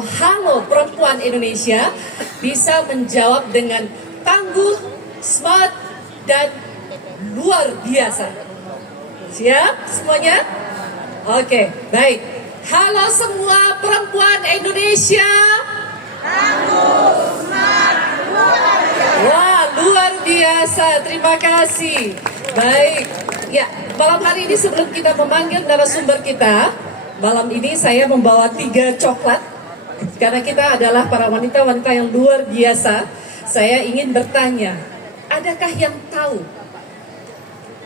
atau Halo Perempuan Indonesia bisa menjawab dengan tangguh, smart, dan luar biasa. Siap semuanya? Oke, baik. Halo semua perempuan Indonesia. Wah, luar biasa. Terima kasih. Baik. Ya, malam hari ini sebelum kita memanggil narasumber kita, malam ini saya membawa 3 coklat. Karena kita adalah para wanita-wanita yang luar biasa. Saya ingin bertanya, adakah yang tahu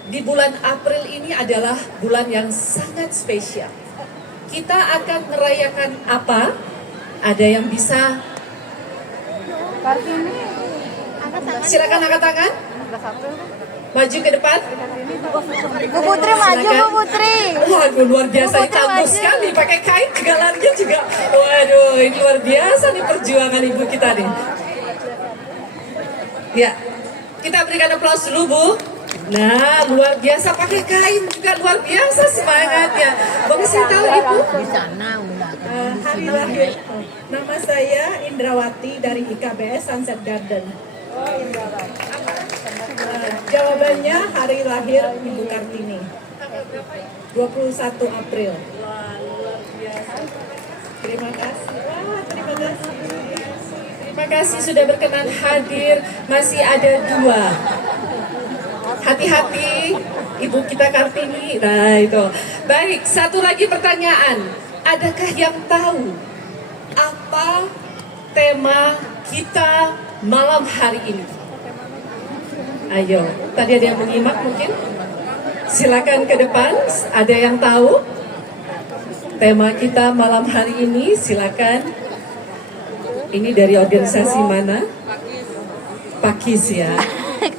di bulan April ini adalah bulan yang sangat spesial? Kita akan merayakan apa? Ada yang bisa? Silakan angkat tangan. Maju ke depan. Bu Putri maju, Bu Putri. Waduh, luar biasa, cantik sekali. Pakai kain juga, larinya juga. Waduh, ini luar biasa nih perjuangan ibu kita nih. Ya, kita berikan aplaus dulu, Bu. Nah, luar biasa, pakai kain juga luar biasa semangatnya. Boleh saya tahu Ibu? Di sana Hari lahir, nama saya Indrawati dari IKBS Sunset Garden. Jawabannya hari lahir Ibu Kartini, 21 April. Terima kasih. Terima kasih. Terima kasih sudah berkenan hadir. Masih ada 2. Hati-hati, Ibu kita Kartini. Nah itu. Baik, satu lagi pertanyaan. Adakah yang tahu apa tema kita malam hari ini? Ayo, tadi ada yang menyimak mungkin? Silakan ke depan, ada yang tahu tema kita malam hari ini? Silakan. Ini dari organisasi mana? Pakis ya.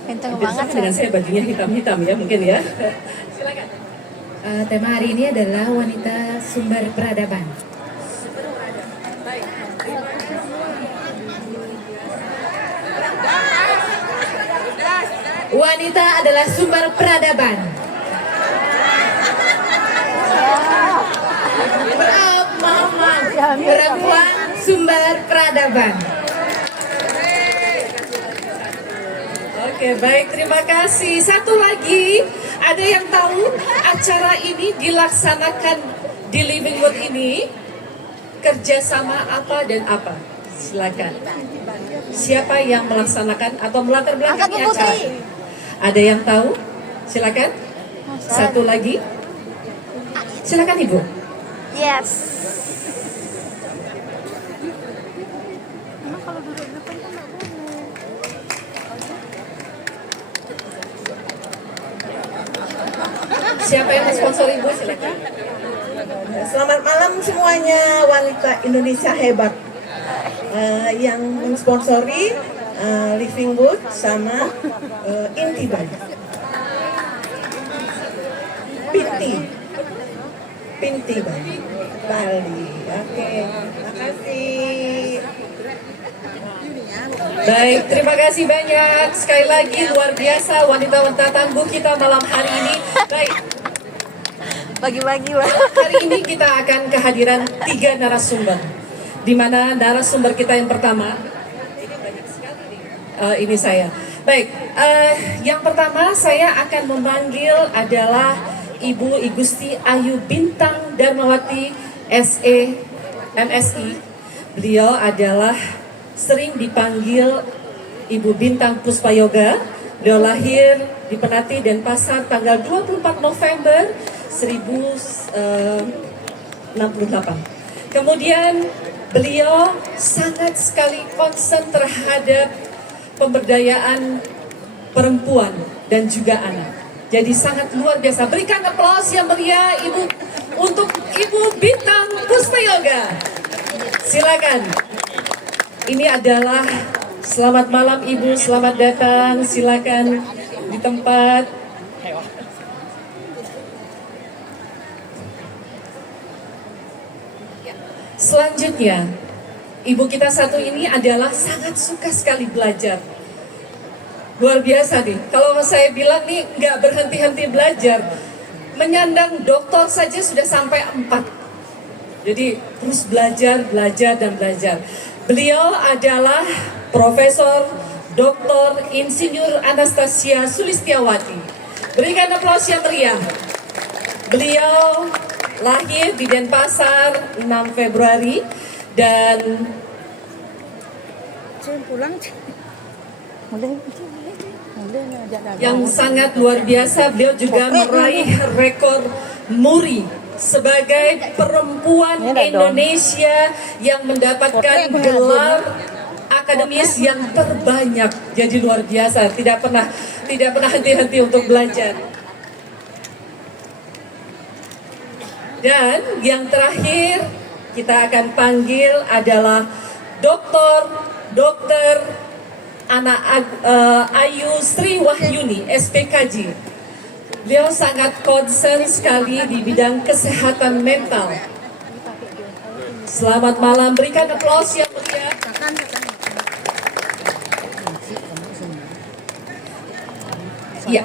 Kenceng Hampir banget sama dengan saya, bajunya hitam-hitam ya mungkin ya. Silakan. tema hari ini adalah wanita sumber peradaban. Wanita adalah sumber peradaban. Perempuan sumber peradaban. Oke, baik, terima kasih. Satu lagi, ada yang tahu acara ini dilaksanakan di Living Wood ini kerjasama apa dan apa? Silakan. Siapa yang melaksanakan atau melatar belakangi Angkat, Bu acara? Putri. Ada yang tahu? Silakan. Satu lagi. Silakan Ibu. Yes. Siapa yang sponsor Ibu? Silakan. Selamat malam semuanya, wanita Indonesia hebat. Yang mensponsori Living Wood sama Intiban. Pinti Bali. Oke, terima kasih. Baik, terima kasih banyak. Sekali lagi luar biasa wanita-wanita tangguh kita malam hari ini. Baik, Bagi-bagi lah. hari ini kita akan kehadiran 3 narasumber. Di mana narasumber kita yang pertama, ini banyak sekali nih. Ini saya. Baik, yang pertama saya akan memanggil adalah Ibu Igusti Ayu Bintang Darmawati SE MSI. Beliau adalah sering dipanggil Ibu Bintang Puspayoga. Beliau lahir di Penati Denpasar tanggal 24 November 1068. Kemudian beliau sangat sekali concern terhadap pemberdayaan perempuan dan juga anak. Jadi sangat luar biasa. Berikan aplaus yang meriah Ibu untuk Ibu Bintang Puspayoga. Silakan. Ini adalah selamat malam Ibu, selamat datang. Silakan di tempat. Selanjutnya, ibu kita satu ini adalah sangat suka sekali belajar. Luar biasa nih, kalau saya bilang nih nggak berhenti-henti belajar. Menyandang doktor saja sudah sampai 4. Jadi terus belajar, belajar, dan belajar. Beliau adalah Profesor Dr. Insinyur Anastasia Sulistiawati. Berikan aplaus yang meriah. Beliau lahir di Denpasar 6 Februari dan yang sangat luar biasa, beliau juga meraih rekor muri sebagai perempuan Indonesia yang mendapatkan gelar akademis yang terbanyak. Jadi luar biasa, tidak pernah henti-henti untuk belajar. Dan yang terakhir kita akan panggil adalah Dr. Ayu Sri Wahyuni, SPKJ. Beliau sangat concern sekali di bidang kesehatan mental. Selamat malam, berikan aplaus yang meriah. Ya.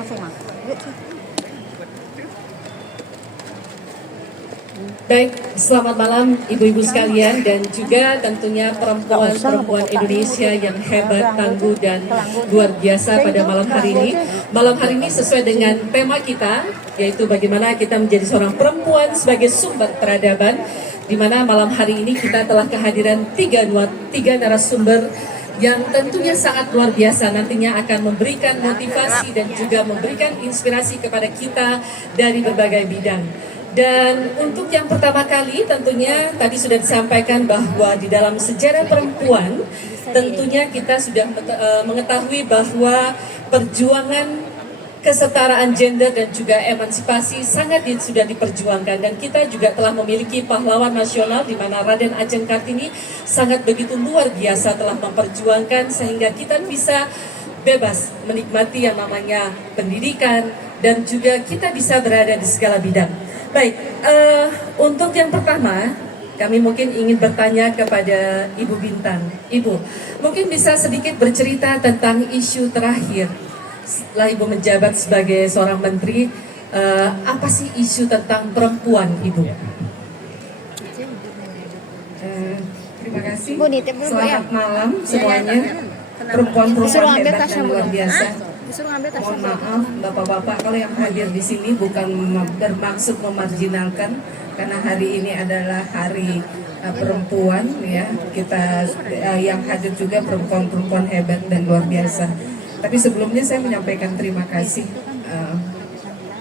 Baik, selamat malam ibu-ibu sekalian dan juga tentunya perempuan-perempuan Indonesia yang hebat, tangguh, dan luar biasa pada malam hari ini. Malam hari ini sesuai dengan tema kita, yaitu bagaimana kita menjadi seorang perempuan sebagai sumber peradaban, di mana malam hari ini kita telah kehadiran tiga narasumber yang tentunya sangat luar biasa, nantinya akan memberikan motivasi dan juga memberikan inspirasi kepada kita dari berbagai bidang. Dan untuk yang pertama kali tentunya tadi sudah disampaikan bahwa di dalam sejarah perempuan tentunya kita sudah mengetahui bahwa perjuangan kesetaraan gender dan juga emansipasi sangat sudah diperjuangkan, dan kita juga telah memiliki pahlawan nasional di mana Raden Ajeng Kartini sangat begitu luar biasa telah memperjuangkan sehingga kita bisa bebas menikmati yang namanya pendidikan dan juga kita bisa berada di segala bidang. Baik, untuk yang pertama, kami mungkin ingin bertanya kepada Ibu Bintang. Ibu, mungkin bisa sedikit bercerita tentang isu terakhir setelah Ibu menjabat sebagai seorang menteri. Apa sih isu tentang perempuan, Ibu? Terima kasih. Selamat malam semuanya. Perempuan-perempuan hebat dan luar biasa. Mohon maaf Bapak-bapak kalau yang hadir di sini bukan bermaksud memarjinalkan, karena hari ini adalah hari perempuan ya. Kita yang hadir juga perempuan-perempuan hebat dan luar biasa. Tapi sebelumnya saya menyampaikan terima kasih.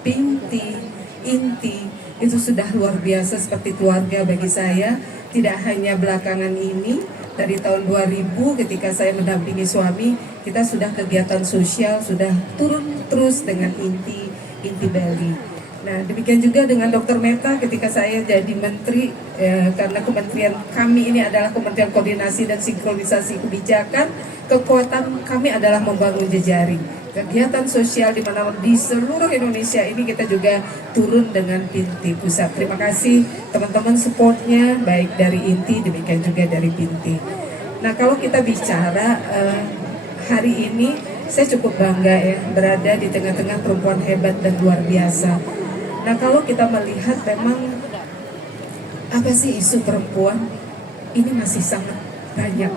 Binti, Inti itu sudah luar biasa seperti keluarga bagi saya. Tidak hanya belakangan ini, dari tahun 2000 ketika saya mendampingi suami, kita sudah kegiatan sosial, sudah turun terus dengan Inti Bali. Nah, demikian juga dengan Dr. Meta ketika saya jadi menteri, karena kementerian kami ini adalah Kementerian Koordinasi dan Sinkronisasi Kebijakan, kekuatan kami adalah membangun jejaring. Kegiatan sosial di mana di seluruh Indonesia ini kita juga turun dengan Binti Pusat. Terima kasih teman-teman supportnya, baik dari Inti, demikian juga dari Binti. Nah, kalau kita bicara hari ini, saya cukup bangga ya berada di tengah-tengah perempuan hebat dan luar biasa. Nah, kalau kita melihat memang apa sih isu perempuan, ini masih sangat banyak.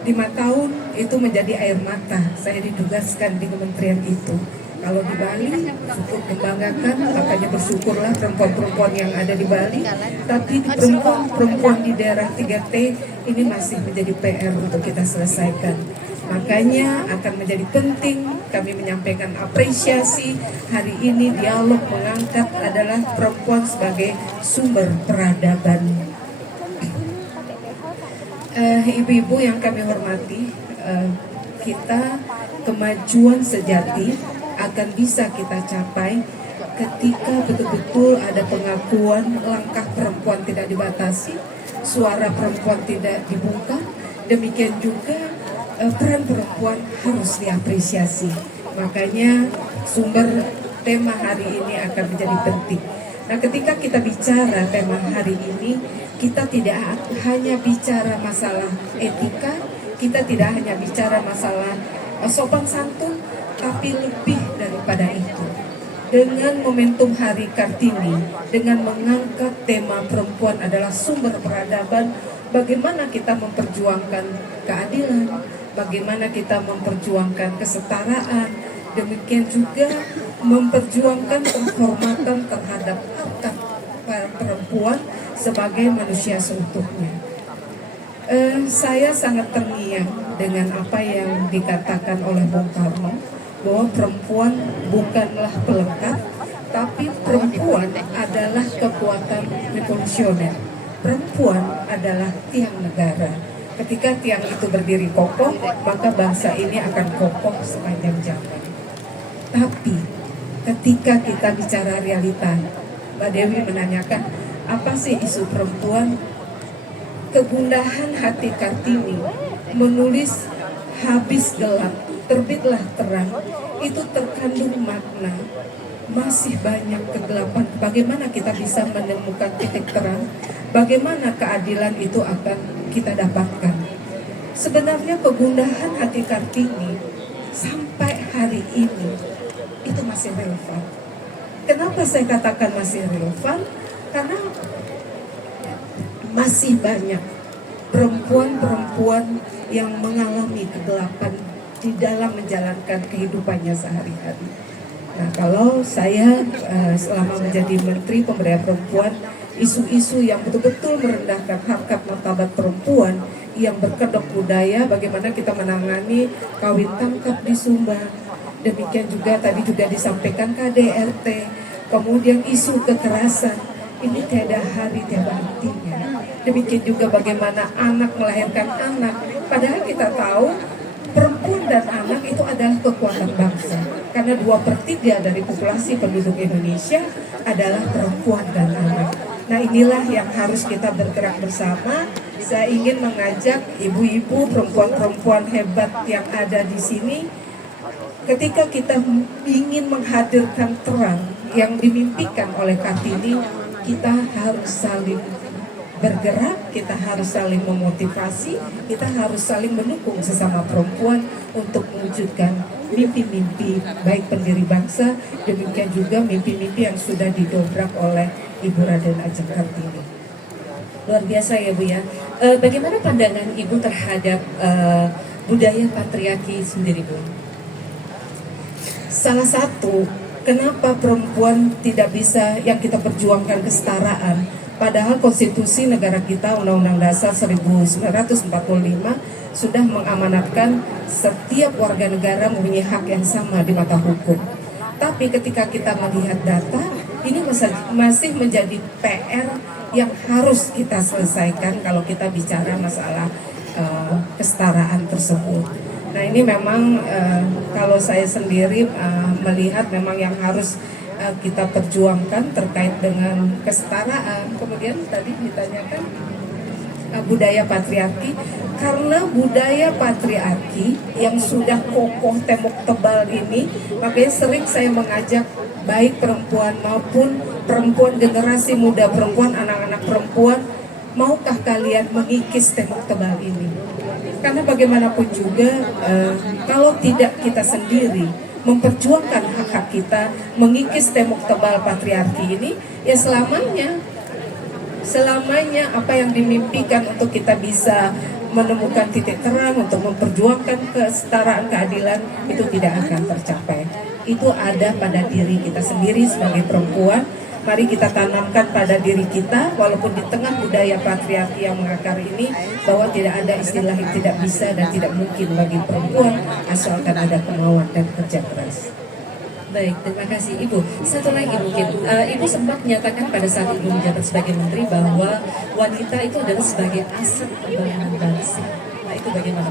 5 tahun itu menjadi air mata saya ditugaskan di kementerian itu. Kalau di Bali cukup membanggakan, makanya bersyukurlah perempuan-perempuan yang ada di Bali. Tapi perempuan di daerah 3T ini masih menjadi PR untuk kita selesaikan. Makanya akan menjadi penting kami menyampaikan apresiasi hari ini. Dialog mengangkat adalah perempuan sebagai sumber peradaban. Ibu-ibu yang kami hormati, kita kemajuan sejati akan bisa kita capai ketika betul-betul ada pengakuan langkah perempuan tidak dibatasi, suara perempuan tidak dibuka, demikian juga peran perempuan harus diapresiasi. Makanya sumber tema hari ini akan menjadi penting. Nah, ketika kita bicara tema hari ini, kita tidak hanya bicara masalah etika, kita tidak hanya bicara masalah sopan santun, tapi lebih daripada itu. dengan momentum Hari Kartini, dengan mengangkat tema perempuan adalah sumber peradaban, bagaimana kita memperjuangkan keadilan, bagaimana kita memperjuangkan kesetaraan, demikian juga memperjuangkan penghormatan terhadap hak perempuan sebagai manusia seutuhnya. Saya sangat terngiang dengan apa yang dikatakan oleh Bung Karno, bahwa perempuan bukanlah pelengkap, tapi perempuan adalah kekuatan revolusioner. Perempuan adalah tiang negara. Ketika tiang itu berdiri kokoh, maka bangsa ini akan kokoh sepanjang zaman. Tapi ketika kita bicara realita, Mbak Dewi menanyakan, apa sih isu perempuan? Kegundahan hati Kartini menulis habis gelap, terbitlah terang, itu terkandung makna. Masih banyak kegelapan, bagaimana kita bisa menemukan titik terang, bagaimana keadilan itu akan kita dapatkan. Sebenarnya kegundahan hati Kartini sampai hari ini itu masih relevan. Kenapa saya katakan masih relevan? Karena masih banyak perempuan-perempuan yang mengalami kegelapan di dalam menjalankan kehidupannya sehari-hari. Nah, kalau saya selama menjadi Menteri Pemberdayaan Perempuan, isu-isu yang betul-betul merendahkan harkat martabat perempuan yang berkedok budaya, bagaimana kita menangani kawin tangkap di Sumba, demikian juga tadi juga disampaikan KDRT, kemudian isu kekerasan, ini tiada hari tiada artinya. Demikian juga bagaimana anak melahirkan anak, padahal kita tahu perempuan dan anak itu adalah kekuatan bangsa. Karena 2/3 dari populasi penduduk Indonesia adalah perempuan dan anak. Nah, inilah yang harus kita bergerak bersama. Saya ingin mengajak ibu-ibu, perempuan-perempuan hebat yang ada di sini. Ketika kita ingin menghadirkan terang yang dimimpikan oleh Kartini, kita harus saling bergerak, kita harus saling memotivasi, kita harus saling mendukung sesama perempuan untuk mewujudkan mimpi-mimpi baik pendiri bangsa, demikian juga mimpi-mimpi yang sudah didobrak oleh Ibu Raden Ajeng Kartini. Luar biasa ya Bu ya. Bagaimana pandangan Ibu terhadap budaya patriarki sendiri Bu? Salah satu kenapa perempuan tidak bisa yang kita perjuangkan kesetaraan, padahal konstitusi negara kita Undang-Undang Dasar 1945 sudah mengamanatkan setiap warga negara mempunyai hak yang sama di mata hukum. Tapi ketika kita melihat data, ini masih menjadi PR yang harus kita selesaikan kalau kita bicara masalah kesetaraan tersebut. Nah, ini memang kalau saya sendiri melihat memang yang harus kita perjuangkan terkait dengan kesetaraan. Kemudian tadi ditanyakan budaya patriarki, karena budaya patriarki yang sudah kokoh tembok tebal ini, makanya sering saya mengajak baik perempuan maupun perempuan generasi muda, perempuan, anak-anak perempuan, maukah kalian mengikis tembok tebal ini? Karena bagaimanapun juga kalau tidak kita sendiri memperjuangkan hak-hak kita, mengikis tembok tebal patriarki ini, ya selamanya apa yang dimimpikan untuk kita bisa menemukan titik terang untuk memperjuangkan kesetaraan keadilan itu tidak akan tercapai. Itu ada pada diri kita sendiri sebagai perempuan. Mari kita tanamkan pada diri kita, walaupun di tengah budaya patriarki yang mengakar ini, bahwa tidak ada istilah yang tidak bisa dan tidak mungkin bagi perempuan, asalkan ada kemauan dan kerja keras. Baik, terima kasih Ibu. Satu lagi mungkin, Ibu sempat menyatakan pada saat Ibu menjabat sebagai Menteri bahwa wanita itu adalah sebagai aset pembangunan bangsa. Nah, itu bagaimana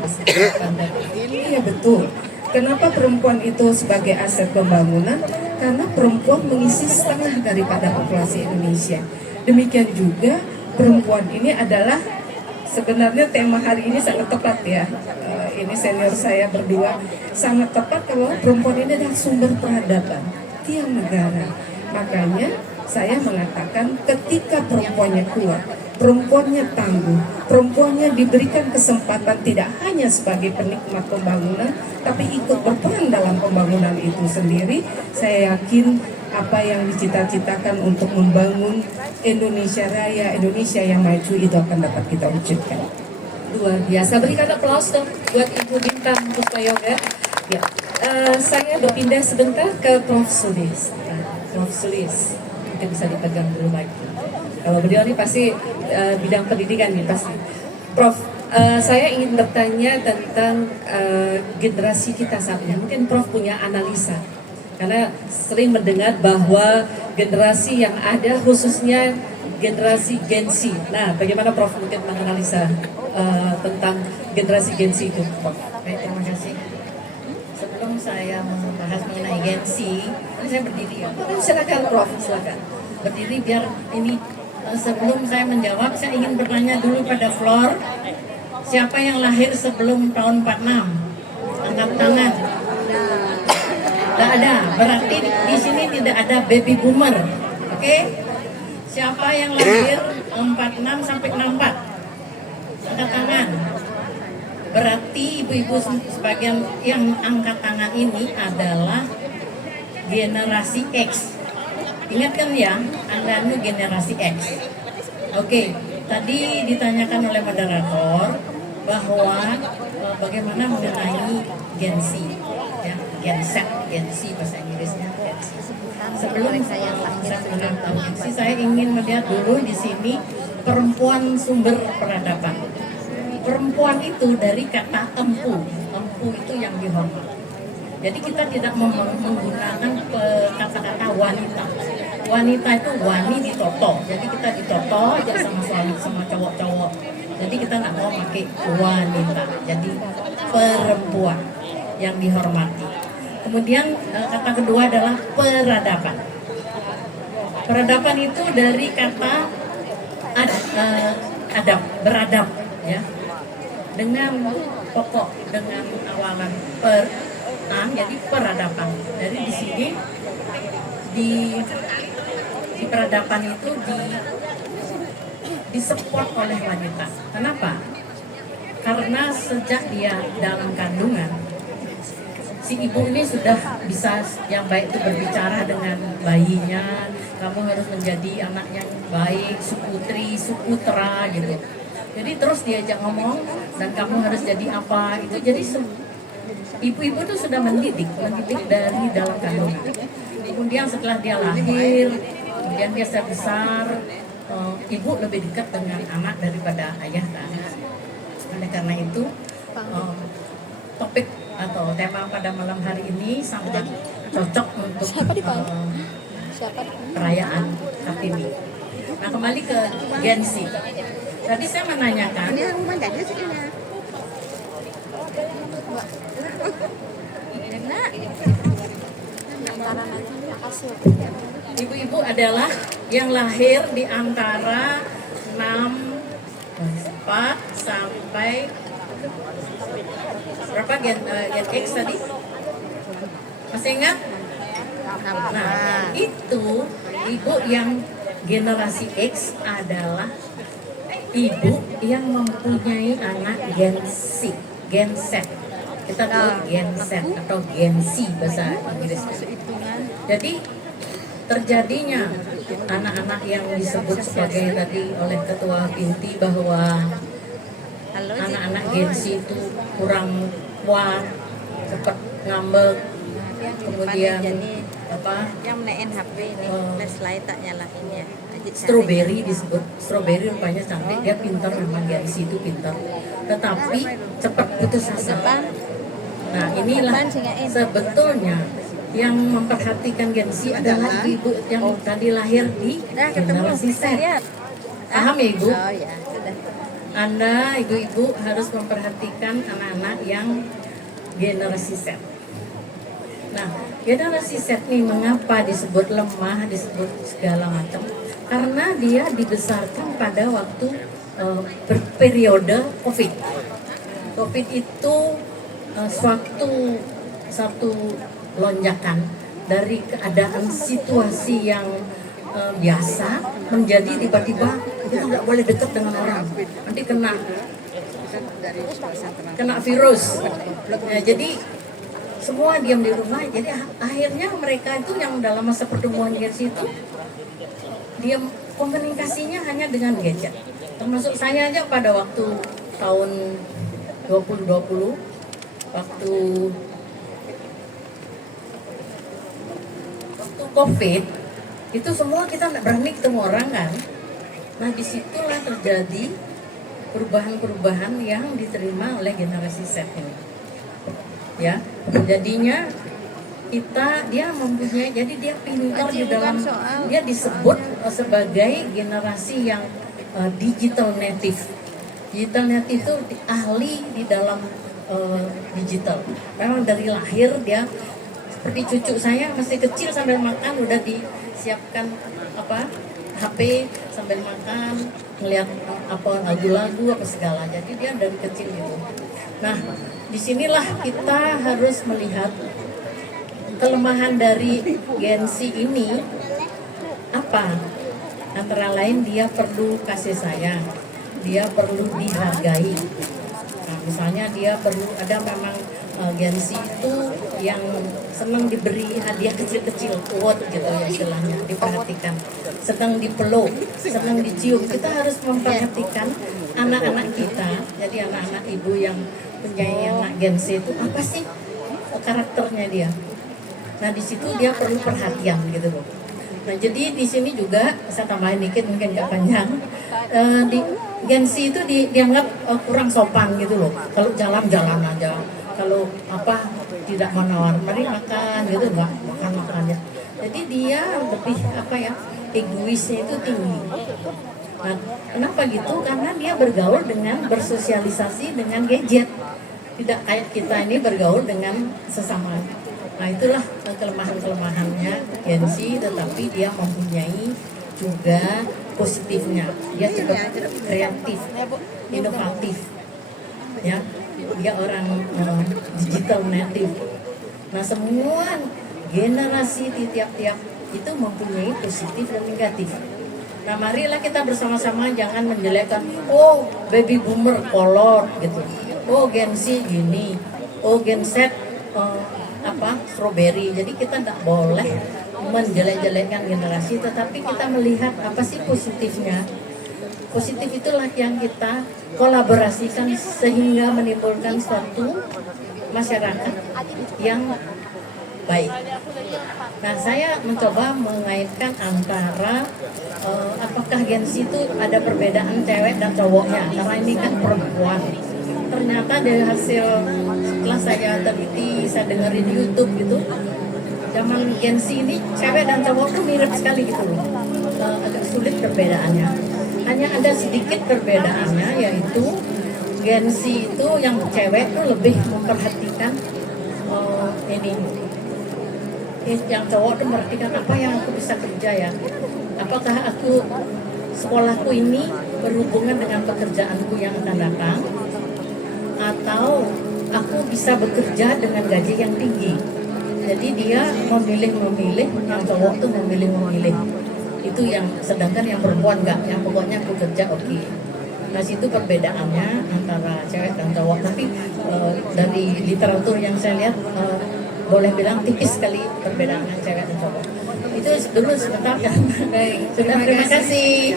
pandangan? Iya betul. Kenapa perempuan itu sebagai aset pembangunan? Karena perempuan mengisi setengah daripada populasi Indonesia. Demikian juga perempuan ini adalah sebenarnya tema hari ini sangat tepat ya. Ini senior saya berdua sangat tepat kalau perempuan ini adalah sumber peradaban, tiang negara. Makanya saya mengatakan ketika perempuannya kuat, perempuannya tangguh, perempuannya diberikan kesempatan tidak hanya sebagai penikmat pembangunan, tapi ikut berperan dalam pembangunan itu sendiri, saya yakin apa yang dicita-citakan untuk membangun Indonesia Raya, Indonesia yang maju itu akan dapat kita wujudkan. Luar biasa. Berikan aplaus dong buat Ibu Bintang Puspayoga. Ya, saya berpindah sebentar ke Prof. Sulis. Prof. Sulis, mungkin bisa dipegang dulu lagi. Kalau beliau ini pasti bidang pendidikan nih pasti. Prof, saya ingin bertanya tentang generasi kita saat ini. Mungkin Prof punya analisa. Karena sering mendengar bahwa generasi yang ada khususnya generasi Gen Z. Nah, bagaimana Prof mungkin menganalisa tentang generasi Gen Z itu, Prof? Baik, terima kasih. Sebelum saya membahas mengenai Gen Z, ini saya berdiri ya. Silakan Prof, silakan. Berdiri biar ini sebelum saya menjawab, saya ingin bertanya dulu pada Flor, siapa yang lahir sebelum tahun 46? Angkat tangan. Tidak ada, berarti di sini tidak ada baby boomer. Oke? Siapa yang lahir 46 sampai 64? Angkat tangan. Berarti ibu-ibu sebagian yang angkat tangan ini adalah generasi X. Ingat kan ya, Anda ini generasi X. Oke, tadi ditanyakan oleh moderator bahwa bagaimana mengenai Gen Z, ya, Gen Z, Gen Z bahasa Inggrisnya Gen Z. Sebelum saya mengenal Gen Z, saya ingin melihat dulu di sini perempuan sumber peradaban. Perempuan itu dari kata empu, empu itu yang dihormat. Jadi kita tidak menggunakan kata-kata wanita. Wanita itu wani ditoto. Jadi kita ditoto aja sama suami, sama cowok-cowok. Jadi kita nggak mau pakai wanita. Jadi perempuan yang dihormati. Kemudian kata kedua adalah peradaban. Peradaban itu dari kata adab, beradab, ya. Dengan pokok, dengan awalan jadi peradaban. Dari di sini di peradaban itu disupport oleh wanita. Kenapa? Karena sejak dia dalam kandungan, si ibu ini sudah bisa yang baik itu berbicara dengan bayinya. Kamu harus menjadi anak yang baik, suputri, suputra gitu. Jadi terus diajak ngomong dan kamu harus jadi apa itu. Jadi ibu-ibu itu sudah mendidik dari dalam kandungan. Kemudian setelah dia lahir, kemudian dia sudah besar, ibu lebih dekat dengan anak daripada ayah kan. Oleh karena itu topik atau tema pada malam hari ini sangat cocok untuk perayaan Kartini. Nah, kembali ke Gen Z. Tadi saya menanyakan ibu-ibu adalah yang lahir di antara 64 sampai berapa Gen X tadi? Masih ingat? Nah, itu ibu yang generasi X adalah ibu yang mempunyai anak Gen Z, Gen Z. Kita tahu Gen Z atau Gen Z bahasa Inggris. Jadi terjadinya anak-anak yang disebut sebagai tadi oleh Ketua Binti bahwa anak-anak Gen Z itu kurang kuat, cepat ngambek, kemudian apa? Yang menaik HP ini, slide tak nyalain ya. Strawberry disebut, strawberry rupanya cantik, dia pintar, memang Gen Z itu pintar, tetapi cepat putus asa. Nah, inilah sebetulnya yang memperhatikan Gen Z adalah ibu yang tadi lahir di generasi Z. Paham ya Ibu? Oh ya, sudah. Anda, ibu-ibu harus memperhatikan anak-anak yang generasi Z. Nah, generasi Z ini mengapa disebut lemah, disebut segala macam? Karena dia dibesarkan pada waktu berperiode COVID. COVID itu satu lonjakan dari keadaan situasi yang biasa menjadi tiba-tiba kita nggak boleh dekat dengan orang, nanti kena virus. Nah, jadi semua diam di rumah. Jadi akhirnya mereka itu yang dalam masa pertumbuhan Gen Z itu diam, komunikasinya hanya dengan gadget. Termasuk saya aja pada waktu tahun 2020 waktu COVID itu semua kita nggak berani ketemu orang kan. Nah disitulah terjadi perubahan-perubahan yang diterima oleh generasi Z ini. Ya, jadinya dia mempunyai, jadi dia pintar di dalam, dia disebut sebagai generasi yang digital native. Digital native itu ahli di dalam digital. Memang dari lahir dia seperti cucu saya masih kecil sambil makan udah disiapkan HP sambil makan, ngeliat lagu-lagu apa segala. Jadi dia dari kecil gitu. Nah, disinilah kita harus melihat kelemahan dari Gen Z ini apa? Antara lain dia perlu kasih sayang, dia perlu dihargai. Nah, misalnya dia perlu ada memang Gen Z itu yang senang diberi hadiah kecil-kecil, quote gitu ya istilahnya, diperhatikan, senang dipeluk, senang dicium. Kita harus memperhatikan anak-anak kita. Jadi anak-anak ibu yang punya anak Gen Z itu apa sih karakternya dia? Nah di situ dia perlu perhatian gitu loh. Nah jadi di sini juga saya tambahin dikit mungkin nggak panjang. Di Gen Z itu dianggap kurang sopan gitu loh. Kalau jalan-jalan aja, kalau tidak menawar, mari makan gitu, nggak makan aja. Jadi dia lebih egoisnya itu tinggi. Nah kenapa gitu? Karena dia bergaul dengan bersosialisasi dengan gadget. Tidak kayak kita ini bergaul dengan sesama. Nah itulah kelemahan-kelemahannya Gen Z, tetapi dia mempunyai juga positifnya. Dia cukup kreatif, inovatif, ya. Dia orang digital native. Nah semua generasi di tiap-tiap itu mempunyai positif dan negatif. Nah marilah kita bersama-sama jangan menjelekkan, oh baby boomer kolor gitu, oh Gen Z gini, oh Gen Z strawberry. Jadi kita tidak boleh menjelek-jelekkan generasi, tetapi kita melihat apa sih positifnya. Positif itulah yang kita kolaborasikan sehingga menimbulkan suatu masyarakat yang baik. Nah saya mencoba mengaitkan antara apakah Gen Z itu ada perbedaan cewek dan cowoknya, karena ini kan perempuan. Ternyata dari hasil setelah saya teliti, saya dengerin YouTube gitu, zaman Gen Z ini cewek dan cowok tuh mirip sekali gitu loh. Agak sulit perbedaannya. Hanya ada sedikit perbedaannya, yaitu Gen Z itu yang cewek tuh lebih memperhatikan yang cowok tuh memperhatikan apa yang aku bisa kerja ya. Apakah sekolahku ini berhubungan dengan pekerjaanku yang akan datang, atau aku bisa bekerja dengan gaji yang tinggi. Jadi dia memilih, yang cowok tuh memilih. Itu yang, sedangkan yang perempuan enggak, yang pokoknya aku kerja oke. Nah situ perbedaannya antara cewek dan cowok. Tapi dari literatur yang saya lihat boleh bilang tipis sekali perbedaannya cewek dan cowok. Itu dulu sebentar kan. Baik, Terima kasih.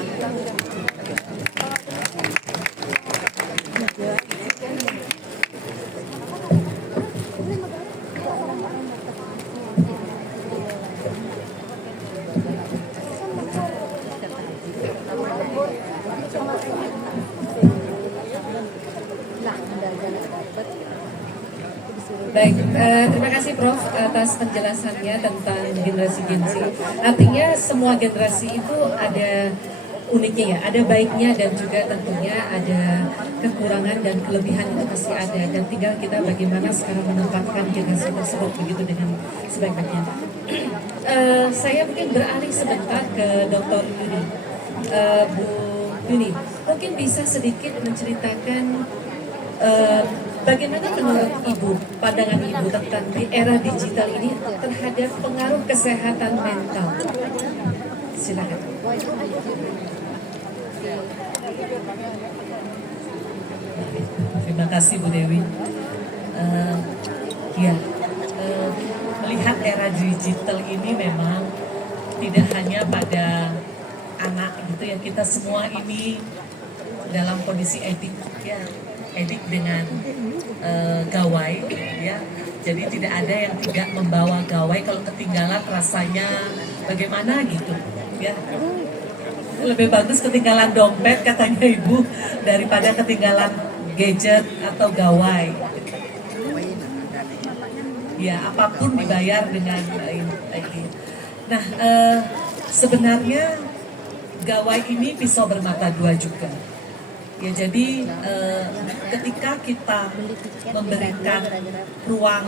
Baik, terima kasih Prof atas penjelasannya tentang generasi Gen Z. Artinya semua generasi itu ada uniknya ya, ada baiknya dan juga tentunya ada kekurangan dan kelebihan itu pasti ada. Dan tinggal kita bagaimana sekarang menempatkan generasi tersebut begitu dengan sebaik-baiknya. Saya mungkin beralih sebentar ke Dr. Yuni. Bu Yuni, mungkin bisa sedikit menceritakan bagaimana menurut Ibu, pandangan Ibu tentang di era digital ini terhadap pengaruh kesehatan mental? Silakan. Terima kasih Bu Dewi. era digital ini memang tidak hanya pada anak gitu ya, kita semua ini dalam kondisi edik ya, edik dengan gawai ya. Jadi tidak ada yang tidak membawa gawai, kalau ketinggalan rasanya bagaimana gitu ya. Lebih bagus ketinggalan dompet katanya ibu daripada ketinggalan gadget atau gawai. Ya apapun dibayar dengan ini. Nah sebenarnya gawai ini pisau bermata dua juga. Ya jadi ketika kita memberikan ruang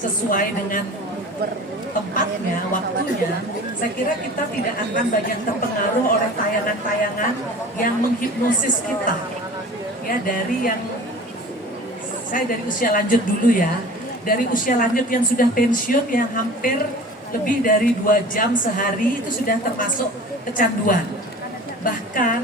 sesuai dengan tempatnya, waktunya, saya kira kita tidak akan banyak terpengaruh oleh tayangan-tayangan yang menghipnosis kita. Ya dari yang saya dari usia lanjut dulu ya, dari usia lanjut yang sudah pensiun yang hampir lebih dari 2 jam sehari itu sudah termasuk kecanduan. Bahkan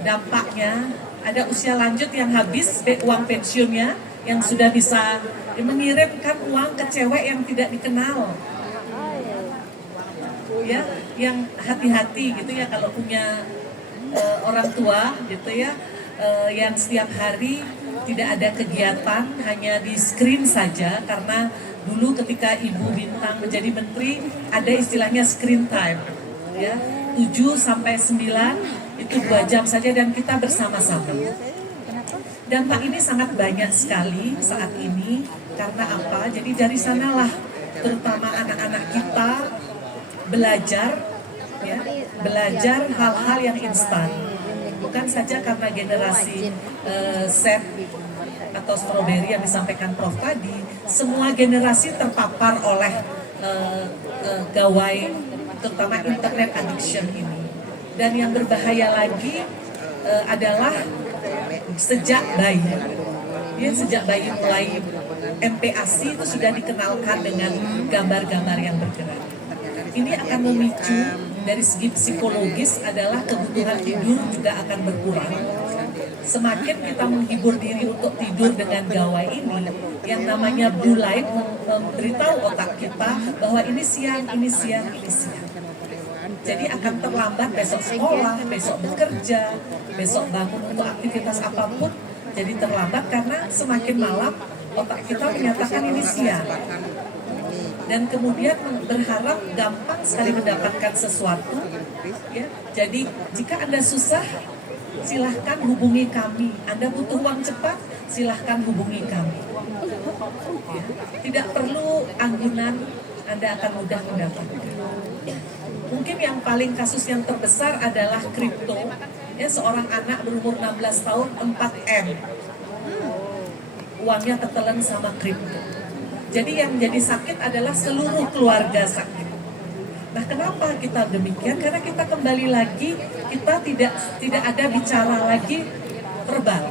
dampaknya ada usia lanjut yang habis uang pensiunnya yang sudah bisa mengirimkan uang ke cewek yang tidak dikenal. Ya, yang hati-hati gitu ya kalau punya orang tua gitu ya, yang setiap hari tidak ada kegiatan, hanya di screen saja, karena dulu ketika Ibu Bintang menjadi menteri ada istilahnya screen time ya, 7 sampai 9 itu 2 jam saja dan kita bersama-sama. Dampak ini sangat banyak sekali saat ini, karena apa? Jadi dari sanalah terutama anak-anak kita belajar ya, belajar hal-hal yang instan. Bukan saja karena generasi set atau strawberry yang disampaikan Prof tadi, semua generasi terpapar oleh gawai, terutama internet addiction ini. Dan yang berbahaya lagi adalah sejak bayi. Ya, sejak bayi mulai MPASI itu sudah dikenalkan dengan gambar-gambar yang bergerak. Ini akan memicu dari segi psikologis adalah kebutuhan tidur juga akan berkurang. Semakin kita menghibur diri untuk tidur dengan gawai ini, yang namanya blue light memberitahu otak kita bahwa ini siang, ini siang, ini siang. Jadi akan terlambat besok sekolah, besok bekerja, besok bangun untuk aktivitas apapun. Jadi terlambat karena semakin malam otak kita menyatakan ini siang. Dan kemudian berharap gampang sekali mendapatkan sesuatu. Ya. Jadi jika Anda susah, silahkan hubungi kami. Anda butuh uang cepat, silahkan hubungi kami. Ya. Tidak perlu anggunan, Anda akan mudah mendapatkan. Mungkin yang paling kasus yang terbesar adalah kripto. Ya, seorang anak berumur 16 tahun 4M. Uangnya ketelan sama kripto. Jadi yang jadi sakit adalah seluruh keluarga sakit. Nah, kenapa kita demikian? Karena kita kembali lagi, kita tidak ada bicara lagi verbal.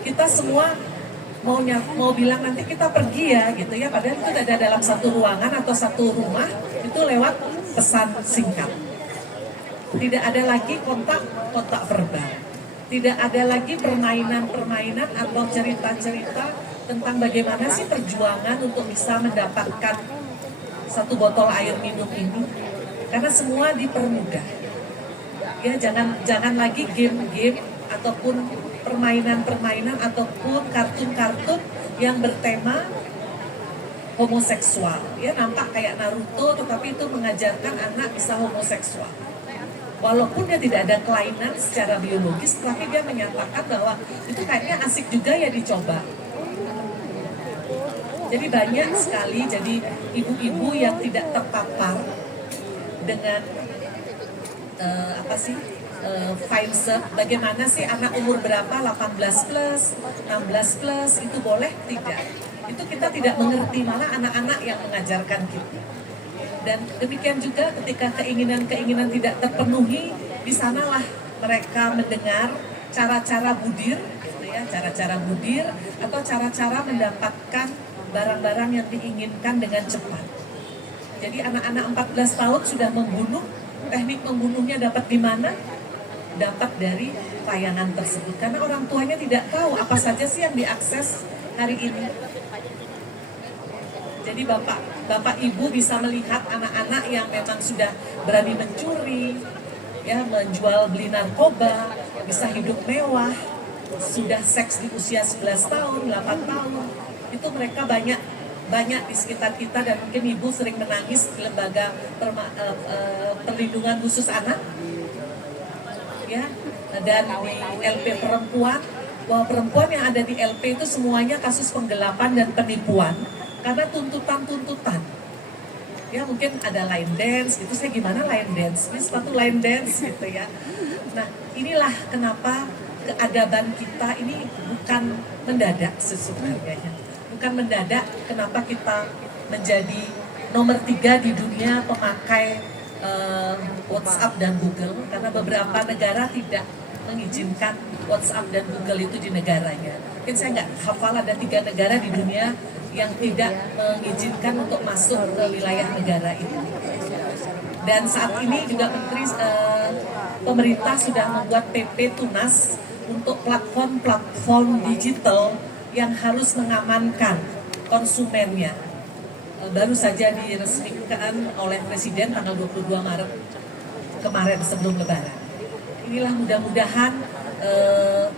Kita semua mau bilang nanti kita pergi ya gitu ya, padahal itu ada dalam satu ruangan atau satu rumah itu lewat pesan singkat. Tidak ada lagi kontak verbal. Tidak ada lagi permainan atau cerita-cerita tentang bagaimana sih perjuangan untuk bisa mendapatkan satu botol air minum ini. Karena semua dipermudah. Ya, jangan lagi game-game ataupun permainan-permainan ataupun kartun-kartun yang bertema homoseksual. Ya, nampak kayak Naruto tetapi itu mengajarkan anak bisa homoseksual. Walaupun dia tidak ada kelainan secara biologis, tapi dia menyatakan bahwa itu kayaknya asik juga ya dicoba. Jadi banyak sekali jadi ibu-ibu yang tidak terpapar dengan Pfizer. Bagaimana sih anak umur berapa 18 plus, 16 plus itu boleh tidak? Itu kita tidak mengerti, malah anak-anak yang mengajarkan kita. Dan demikian juga ketika keinginan-keinginan tidak terpenuhi, di sanalah mereka mendengar cara-cara budir, gitu ya, cara-cara budir atau cara-cara mendapatkan barang-barang yang diinginkan dengan cepat. Jadi anak-anak 14 tahun sudah membunuh, teknik membunuhnya dapat di mana? Dapat dari tayangan tersebut. Karena orang tuanya tidak tahu apa saja sih yang diakses hari ini. Jadi bapak ibu bisa melihat anak-anak yang memang sudah berani mencuri, ya menjual beli narkoba, bisa hidup mewah, sudah seks di usia 11 tahun, 8 tahun. Itu mereka banyak di sekitar kita, dan mungkin ibu sering menangis di lembaga perlindungan khusus anak, ya, dan di LP perempuan, bahwa perempuan yang ada di LP itu semuanya kasus penggelapan dan penipuan karena tuntutan. Ya mungkin ada line dance gitu, saya gimana line dance, ini sepatu line dance gitu ya. Nah inilah kenapa keadaban kita ini bukan mendadak sesungguhnya. Bukan mendadak kenapa kita menjadi nomor 3 di dunia pemakai WhatsApp dan Google, karena beberapa negara tidak mengizinkan WhatsApp dan Google itu di negaranya. Mungkin saya nggak hafal, ada 3 negara di dunia yang tidak mengizinkan untuk masuk ke wilayah negara itu. Dan saat ini juga pemerintah sudah membuat PP Tunas untuk platform digital yang harus mengamankan konsumennya. Baru saja diresmikan oleh Presiden tanggal 22 Maret kemarin sebelum Lebaran. Inilah mudah-mudahan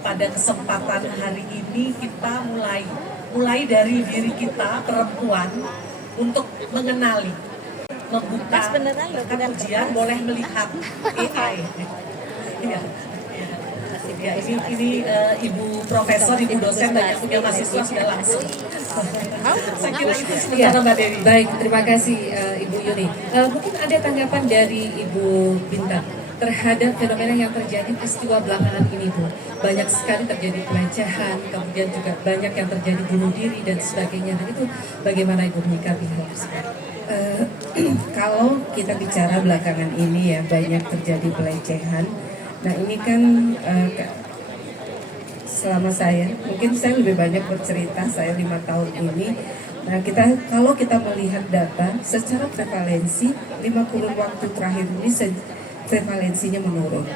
pada kesempatan hari ini kita mulai dari diri kita perempuan untuk mengenali, membuka ujian, boleh melihat AI. Ya, ini Ibu Profesor, Ibu dosen, dan yang punya mahasiswa sudah langsung. Saya kira itu sementara Mbak Dewi. Baik, terima kasih Ibu Yuni. Mungkin ada tanggapan dari Ibu Bintang terhadap fenomena yang terjadi peristiwa belakangan ini, Bu. Banyak sekali terjadi pelecehan, kemudian juga banyak yang terjadi bunuh diri dan sebagainya. Dan itu bagaimana Ibu menyikapi hal tersebut? Kalau kita bicara belakangan ini ya banyak terjadi pelecehan. Nah ini kan selama mungkin saya lebih banyak bercerita, saya 5 tahun ini. Nah kalau kita melihat data secara prevalensi 5 kurun waktu terakhir ini prevalensinya menurun.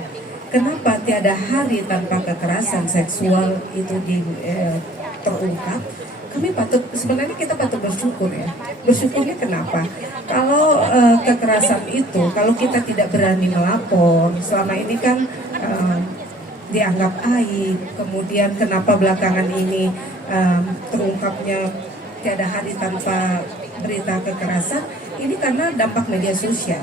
Kenapa tiada hari tanpa kekerasan seksual itu terungkap? Sebenarnya kita patut bersyukur ya. Bersyukurnya kenapa? Kalau kekerasan itu, kalau kita tidak berani melapor, selama ini kan dianggap aib. Kemudian kenapa belakangan ini terungkapnya tiada hari tanpa berita kekerasan? Ini karena dampak media sosial.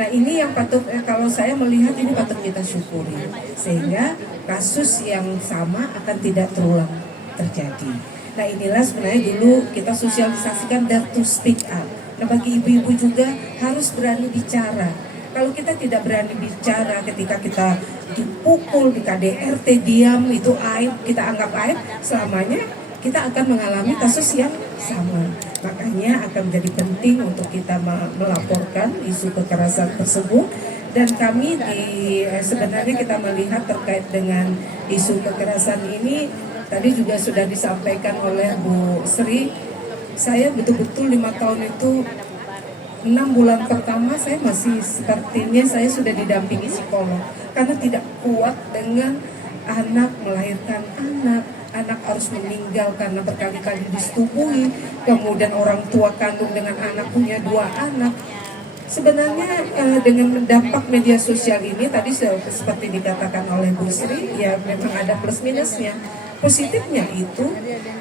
Nah ini yang patut, kalau saya melihat ini patut kita syukuri, sehingga kasus yang sama akan tidak terulang terjadi. Nah inilah sebenarnya dulu kita sosialisasikan dare to speak up. Nah bagi ibu-ibu juga harus berani bicara. Kalau kita tidak berani bicara ketika kita dipukul di KDRT diam, itu aib, kita anggap aib, selamanya kita akan mengalami kasus yang sama. Makanya akan menjadi penting untuk kita melaporkan isu kekerasan tersebut. Dan kami sebenarnya kita melihat terkait dengan isu kekerasan ini, tadi juga sudah disampaikan oleh Bu Sri, saya betul-betul 5 tahun itu 6 bulan pertama saya masih sepertinya saya sudah didampingi psikolog karena tidak kuat dengan anak melahirkan anak harus meninggal karena berkali-kali disetubuhi, kemudian orang tua kandung dengan anak punya 2 anak. Sebenarnya dengan dampak media sosial ini tadi seperti dikatakan oleh Bu Sri, ya memang ada plus minusnya. Positifnya itu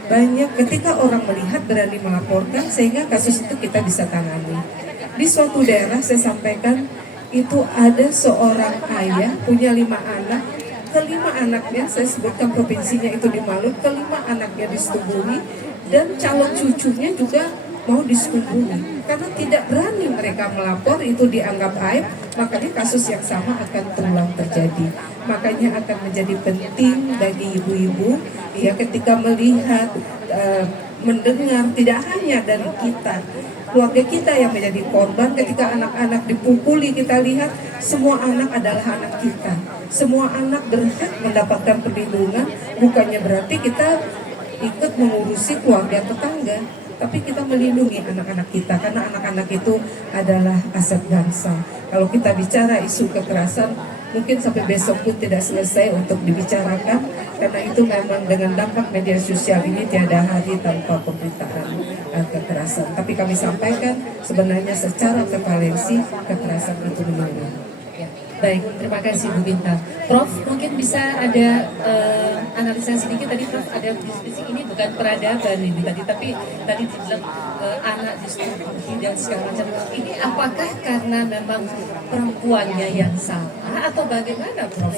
banyak ketika orang melihat berani melaporkan sehingga kasus itu kita bisa tangani. Di suatu daerah saya sampaikan itu ada seorang ayah punya 5 anak, kelima anaknya, saya sebutkan provinsinya itu di Maluku, kelima anaknya disetubuhi dan calon cucunya juga mau disetubuhi. Karena tidak berani mereka melapor, itu dianggap aib, makanya kasus yang sama akan terulang terjadi. Makanya akan menjadi penting bagi ibu-ibu ya ketika melihat, mendengar, tidak hanya dari kita, keluarga kita yang menjadi korban ketika anak-anak dipukuli, kita lihat semua anak adalah anak kita. Semua anak berhak mendapatkan perlindungan, bukannya berarti kita ikut mengurusi keluarga tetangga, tapi kita melindungi anak-anak kita karena anak-anak itu adalah aset bangsa. Kalau kita bicara isu kekerasan, mungkin sampai besok pun tidak selesai untuk dibicarakan, karena itu memang dengan dampak media sosial ini tiada hari tanpa pemberitaan kekerasan. Tapi kami sampaikan sebenarnya secara prevalensi kekerasan itu menurun. Ya, baik, terima kasih Bu Bintang. Prof, mungkin bisa ada analisa sedikit. Tadi Prof ada diskusi ini bukan peradaban ini tadi, tapi tadi dibilang anak distribusi dan segala macam. Ini apakah karena memang perempuannya yang salah atau bagaimana, Prof?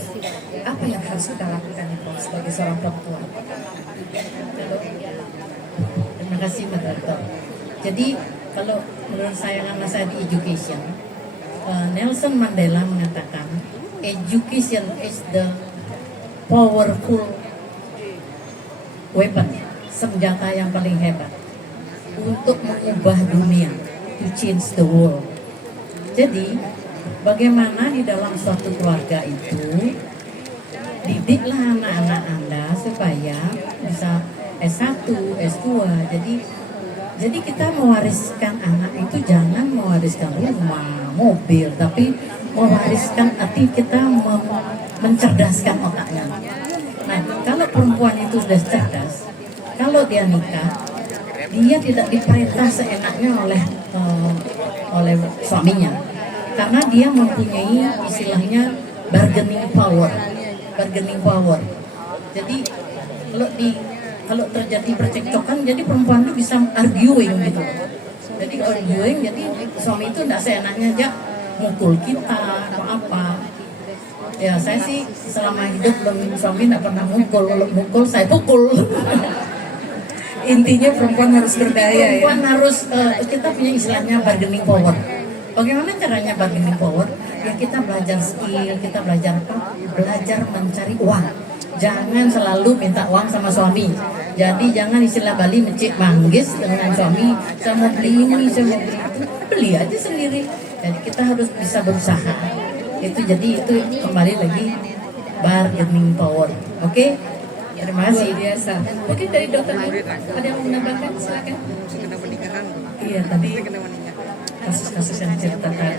Apa yang harus kita lakukan nih, Prof, sebagai seorang perempuan? Terima kasih moderator. Jadi kalau menurut saya karena saya di education, Nelson Mandela mengatakan education is the powerful weapon, senjata yang paling hebat untuk mengubah dunia, to change the world. Jadi bagaimana di dalam suatu keluarga itu didiklah anak-anak Anda supaya bisa S1, S2. Jadi kita mewariskan anak itu jangan mewariskan rumah, mobil, tapi mewariskan arti kita mencerdaskan otaknya. Nah, kalau perempuan itu sudah cerdas, kalau dia nikah, dia tidak diperintah seenaknya oleh suaminya, karena dia mempunyai istilahnya bargaining power. Jadi kalau terjadi percekcokan, jadi perempuan itu bisa arguing gitu. Jadi jadi suami itu tidak seenaknya aja mukul kita atau apa. Ya saya sih selama hidup belum, suami tidak pernah mukul. Kalau mukul saya pukul. Intinya perempuan harus berdaya ya. Perempuan harus kita punya istilahnya bargaining power. Bagaimana caranya bargaining power? Ya kita belajar skill, kita belajar apa? Belajar mencari uang. Jangan selalu minta uang sama suami. Jadi jangan istilah Bali mencik manggis dengan suami. Saya mau beli ini, saya mau beli itu. Beli aja sendiri. Jadi kita harus bisa berusaha. Itu kembali lagi bargaining power. Oke? Terima kasih. Luar biasa. Mungkin dari Dokter Ning ada yang mau menambahkan, silakan. Iya, tadi kasus-kasus yang diceritakan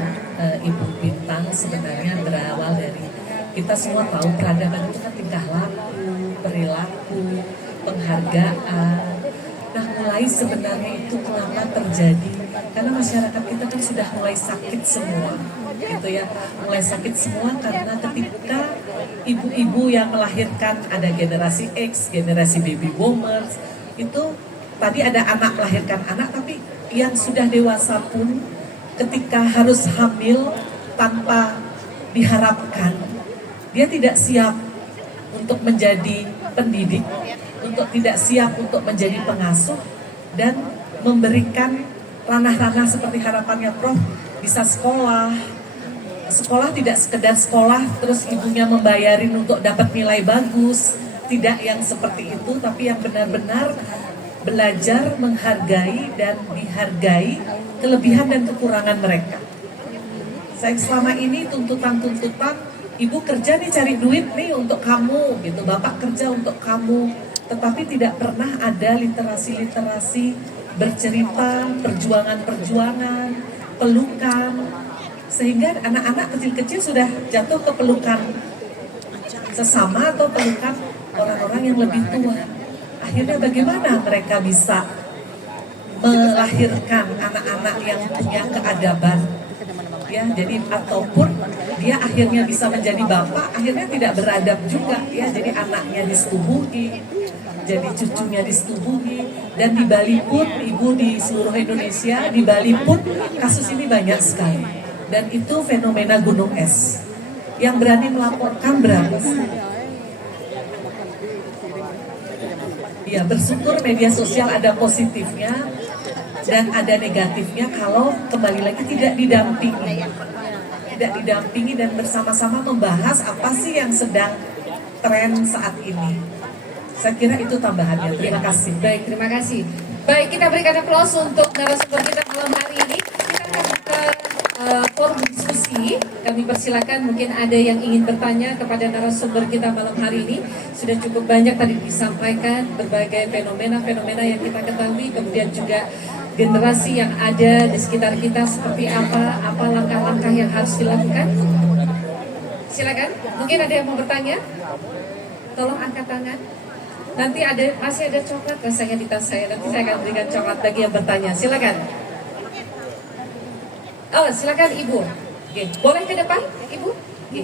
Ibu Bintang sebenarnya berawal dari kita semua tahu peradaban itu kan tingkah laku, perilaku, penghargaan. Nah, mulai sebenarnya itu kenapa terjadi? Karena masyarakat kita kan sudah mulai sakit semua, gitu ya. Mulai sakit semua karena ketika ibu-ibu yang melahirkan, ada generasi X, generasi baby boomers, itu tadi ada anak melahirkan anak, tapi yang sudah dewasa pun ketika harus hamil tanpa diharapkan, dia tidak siap untuk menjadi pendidik, tidak siap untuk menjadi pengasuh, dan memberikan ranah-ranah seperti harapannya Prof, bisa sekolah tidak sekedar sekolah terus ibunya membayarin untuk dapat nilai bagus, tidak yang seperti itu, tapi yang benar-benar belajar menghargai dan dihargai kelebihan dan kekurangan mereka. Saya selama ini tuntutan ibu kerja nih, cari duit nih untuk kamu gitu, bapak kerja untuk kamu, tetapi tidak pernah ada literasi bercerita, perjuangan-perjuangan, pelukan, sehingga anak-anak kecil-kecil sudah jatuh ke pelukan sesama atau pelukan orang-orang yang lebih tua. Akhirnya bagaimana mereka bisa melahirkan anak-anak yang punya keadaban? Ya, jadi ataupun dia akhirnya bisa menjadi bapak, akhirnya tidak beradab juga, ya, jadi anaknya disetubuhi, jadi cucunya disetubuhi, dan di Bali pun, ibu di seluruh Indonesia, di Bali pun kasus ini banyak sekali, dan itu fenomena gunung es. Yang berani melaporkan berapa sih? Ya, bersyukur media sosial ada positifnya dan ada negatifnya kalau kembali lagi tidak didampingi dan bersama-sama membahas apa sih yang sedang tren saat ini. Saya kira itu tambahannya. Terima kasih. Baik, terima kasih. Baik, kita berikan aplaus untuk narasumber kita malam hari ini. Kita akan buka forum diskusi. Kami persilakan, mungkin ada yang ingin bertanya kepada narasumber kita malam hari ini. Sudah cukup banyak tadi disampaikan berbagai fenomena-fenomena yang kita ketahui, kemudian juga generasi yang ada di sekitar kita seperti apa langkah-langkah yang harus dilakukan. Silakan. Mungkin ada yang mau bertanya? Tolong angkat tangan. Nanti masih ada coklat rasanya di tas saya. Nanti saya akan berikan coklat bagi yang bertanya. Silakan. Oh, silakan Ibu. Oke, boleh ke depan, Ibu? Oke.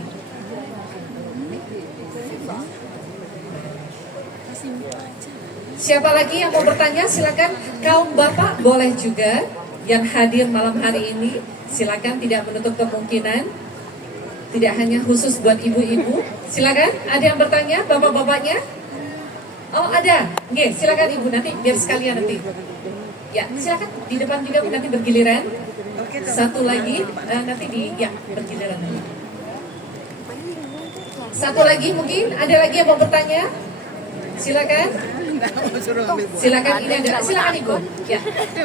Siapa lagi yang mau bertanya? Silakan. Kaum bapak boleh juga yang hadir malam hari ini. Silakan, tidak menutup kemungkinan. Tidak hanya khusus buat ibu-ibu. Silakan. Ada yang bertanya, bapak-bapaknya? Oh, ada. Oke, silakan Ibu, nanti biar sekalian nanti. Ya, silakan di depan juga nanti bergiliran. Satu lagi nanti bergiliran. Satu lagi mungkin ada lagi yang mau bertanya? Silakan. Silakan, ini ada. Silakan Ibu. Ya.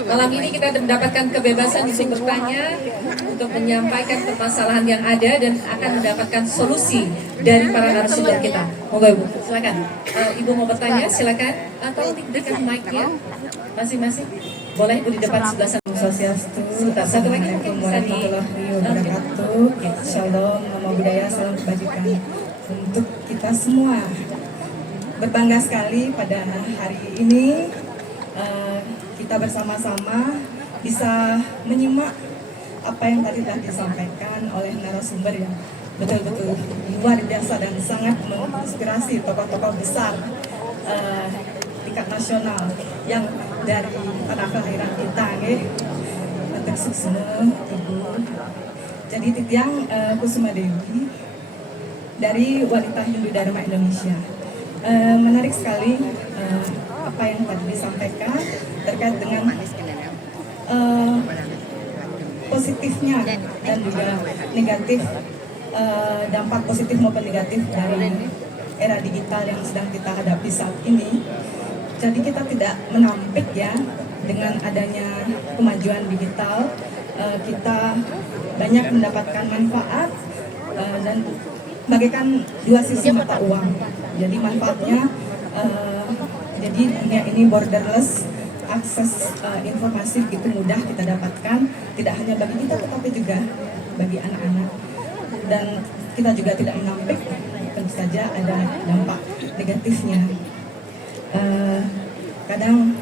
Malam ini kita mendapatkan kebebasan untuk bertanya, untuk menyampaikan permasalahan yang ada dan akan mendapatkan solusi dari para narasumber kita. Monggo Ibu, silakan. Ibu mau bertanya, silakan. Tolong diberikan mic-nya masing-masing. Boleh Ibu di depan sebelah sana. Swastiastu, Sebentar, satu lagi mungkin bisa di warahmatullahi wabarakatuh. Shalom, nama budaya, salam kebajikan untuk kita semua. Berbangga sekali pada hari ini kita bersama-sama bisa menyimak apa yang tadi disampaikan oleh narasumber yang betul-betul luar biasa dan sangat menginspirasi tokoh-tokoh besar tingkat nasional yang dari tanah kelahiran kita, Dr. Suksma, Ibu. Jadi Titiang Kusuma Dewi dari Wanita Hindu Dharma Indonesia. Menarik sekali apa yang tadi disampaikan terkait dengan positifnya dan juga negatif, dampak positif maupun negatif dari era digital yang sedang kita hadapi saat ini. Jadi kita tidak menampik ya dengan adanya kemajuan digital, kita banyak mendapatkan manfaat dan bagaikan dua sisi mata uang. Jadi manfaatnya, jadi dunia ini borderless, akses informasi begitu mudah kita dapatkan, tidak hanya bagi kita tetapi juga bagi anak-anak. Dan kita juga tidak menampik, tentu saja ada dampak negatifnya. Kadang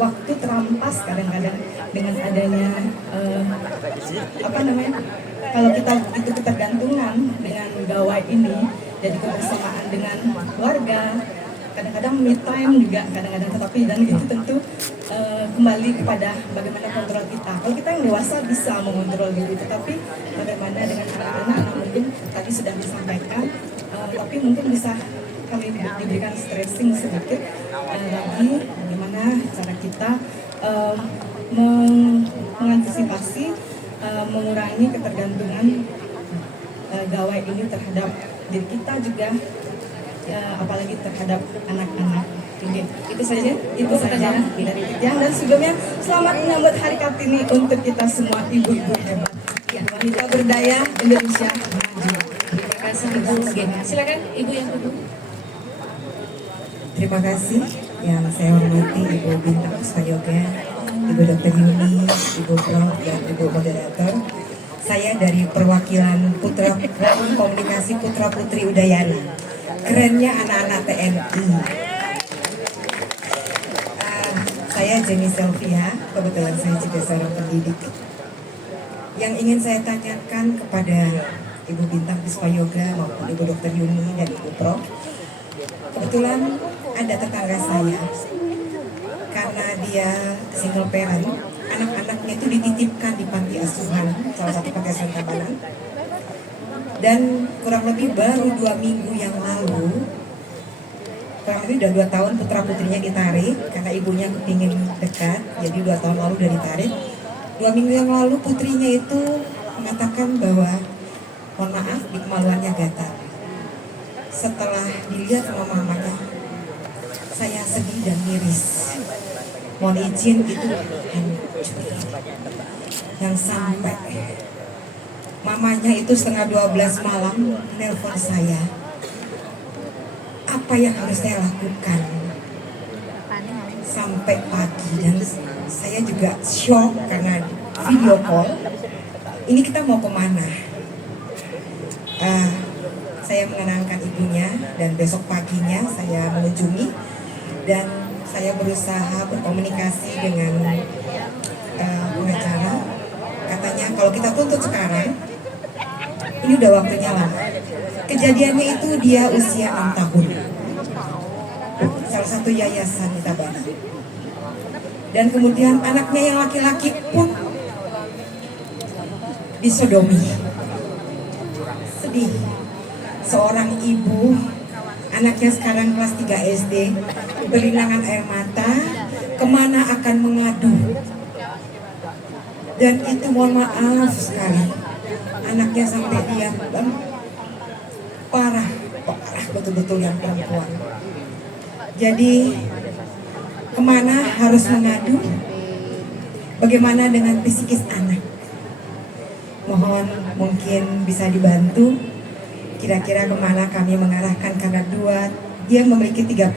waktu terampas kadang-kadang dengan adanya kalau kita itu ketergantungan dengan gawai ini, jadi kebersamaan dengan keluarga, kadang-kadang me time juga kadang-kadang, tetapi dan itu tentu kembali kepada bagaimana kontrol kita. Kalau kita yang dewasa bisa mengontrol diri, tetapi bagaimana dengan anak-anak mungkin tadi sudah disampaikan, tapi mungkin bisa kami diberikan stressing sedikit lagi bagaimana cara kita mengantisipasi mengurangi ketergantungan gawai ini terhadap diri kita juga, apalagi terhadap anak-anak. Itu saja, itu saja dari Titiang, dan sebelumnya selamat menyambut Hari Kartini untuk kita semua ibu-ibu hebat. Wanita berdaya Indonesia maju. Terima kasih Ibu. Silakan Ibu yang kedua. Terima kasih yang saya hormati Ibu Bintang Puspayoga, Ibu Dr. Yuni, Ibu Prof, dan Ibu Moderator. Saya dari perwakilan Putra Komunikasi Putra Putri Udayana. Kerennya anak-anak TNI. Saya Jenny Selvia, kebetulan saya juga seorang pendidik. Yang ingin saya tanyakan kepada Ibu Bintang Puspayoga maupun Ibu Dr. Yuni dan Ibu Prof. Kebetulan ada tetangga saya, karena dia single parent, anak-anaknya itu dititipkan di panti asuhan, salah satu panti asuhan Tabanan. Dan kurang lebih baru 2 minggu yang lalu, kurang lebih udah 2 tahun putra putrinya ditarik, karena ibunya kepingin dekat, jadi 2 tahun lalu udah ditarik. 2 minggu yang lalu putrinya itu mengatakan bahwa, mohon maaf, di kemaluannya gatal. Setelah dilihat sama mamanya, saya sedih dan miris. Mohon izin, itu hancur. Yang sampai mamanya itu setengah 12 malam nelpon saya. Apa yang harus saya lakukan? Sampai pagi, dan saya juga shock karena video call. Ini kita mau kemana? eh, saya mengenangkan ibunya dan besok paginya saya mengunjungi dan saya berusaha berkomunikasi dengan pengacara. Katanya kalau kita tuntut sekarang, ini udah waktunya lama. Kejadiannya itu dia usia 6 tahun. Salah satu yayasan kita bantu. Dan kemudian anaknya yang laki-laki pun disodomi. Sedih. Seorang ibu, anaknya sekarang kelas 3 SD, berlinangan air mata, kemana akan mengadu. Dan itu mohon maaf sekali, anaknya sampai dia parah betul-betul yang perempuan. Jadi kemana harus mengadu? Bagaimana dengan psikis anak? Mohon mungkin bisa dibantu. Kira-kira kemana kami mengarahkan karena dia memiliki tiga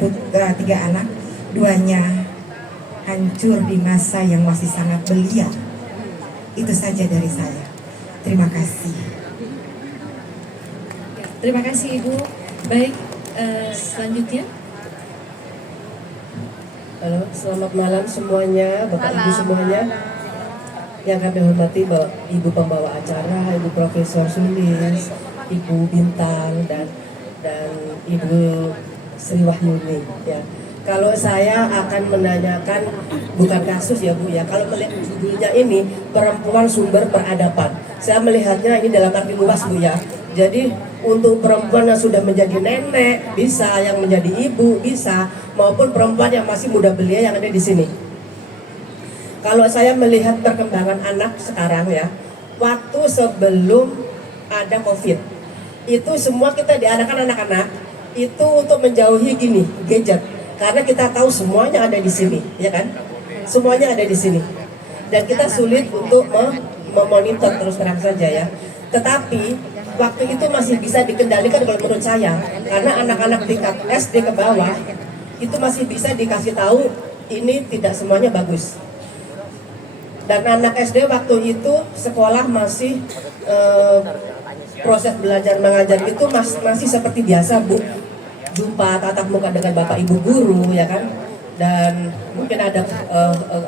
anak, duanya hancur di masa yang masih sangat belia. Itu saja dari saya. Terima kasih. Terima kasih Ibu. Baik, selanjutnya. Halo, selamat malam semuanya, Bapak Ibu semuanya. Yang kami hormati Ibu pembawa acara, Ibu Profesor Sulis, Ibu Bintang dan Ibu Sri Wahyuni. Ya, kalau saya akan menanyakan bukan kasus ya Bu ya. Kalau melihat judulnya ini perempuan sumber peradaban, saya melihatnya ini dalam arti luas Bu ya. Jadi untuk perempuan yang sudah menjadi nenek bisa, yang menjadi ibu bisa, maupun perempuan yang masih muda belia yang ada di sini. Kalau saya melihat perkembangan anak sekarang ya, waktu sebelum ada COVID, itu semua kita diarahkan anak-anak itu untuk menjauhi gini gadget, karena kita tahu semuanya ada di sini, ya kan? Semuanya ada di sini, dan kita sulit untuk memonitor terus terang saja ya. Tetapi waktu itu masih bisa dikendalikan kalau menurut saya, karena anak-anak tingkat SD ke bawah itu masih bisa dikasih tahu ini tidak semuanya bagus. Dan anak SD waktu itu sekolah masih proses belajar mengajar itu masih seperti biasa Bu, jumpa tatap muka dengan bapak ibu guru ya kan, dan mungkin ada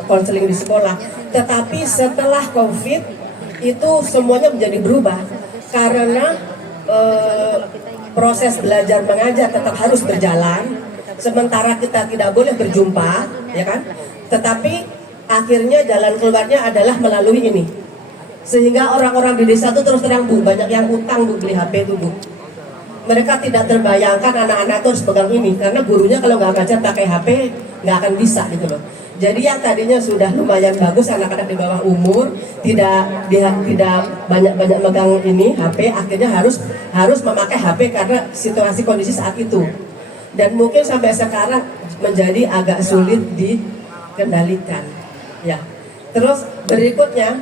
konseling di sekolah. Tetapi setelah COVID itu semuanya menjadi berubah karena proses belajar mengajar tetap harus berjalan, sementara kita tidak boleh berjumpa ya kan, tetapi akhirnya jalan keluarnya adalah melalui ini. Sehingga orang-orang di desa itu terus terang Bu, banyak yang utang Bu, beli HP itu Bu. Mereka tidak terbayangkan anak-anak itu harus pegang ini, karena gurunya kalau nggak ngajar pakai HP nggak akan bisa gitu loh. Jadi yang tadinya sudah lumayan bagus, anak-anak di bawah umur tidak banyak megang ini HP, akhirnya harus memakai HP karena situasi kondisi saat itu. Dan mungkin sampai sekarang menjadi agak sulit dikendalikan. Ya, terus berikutnya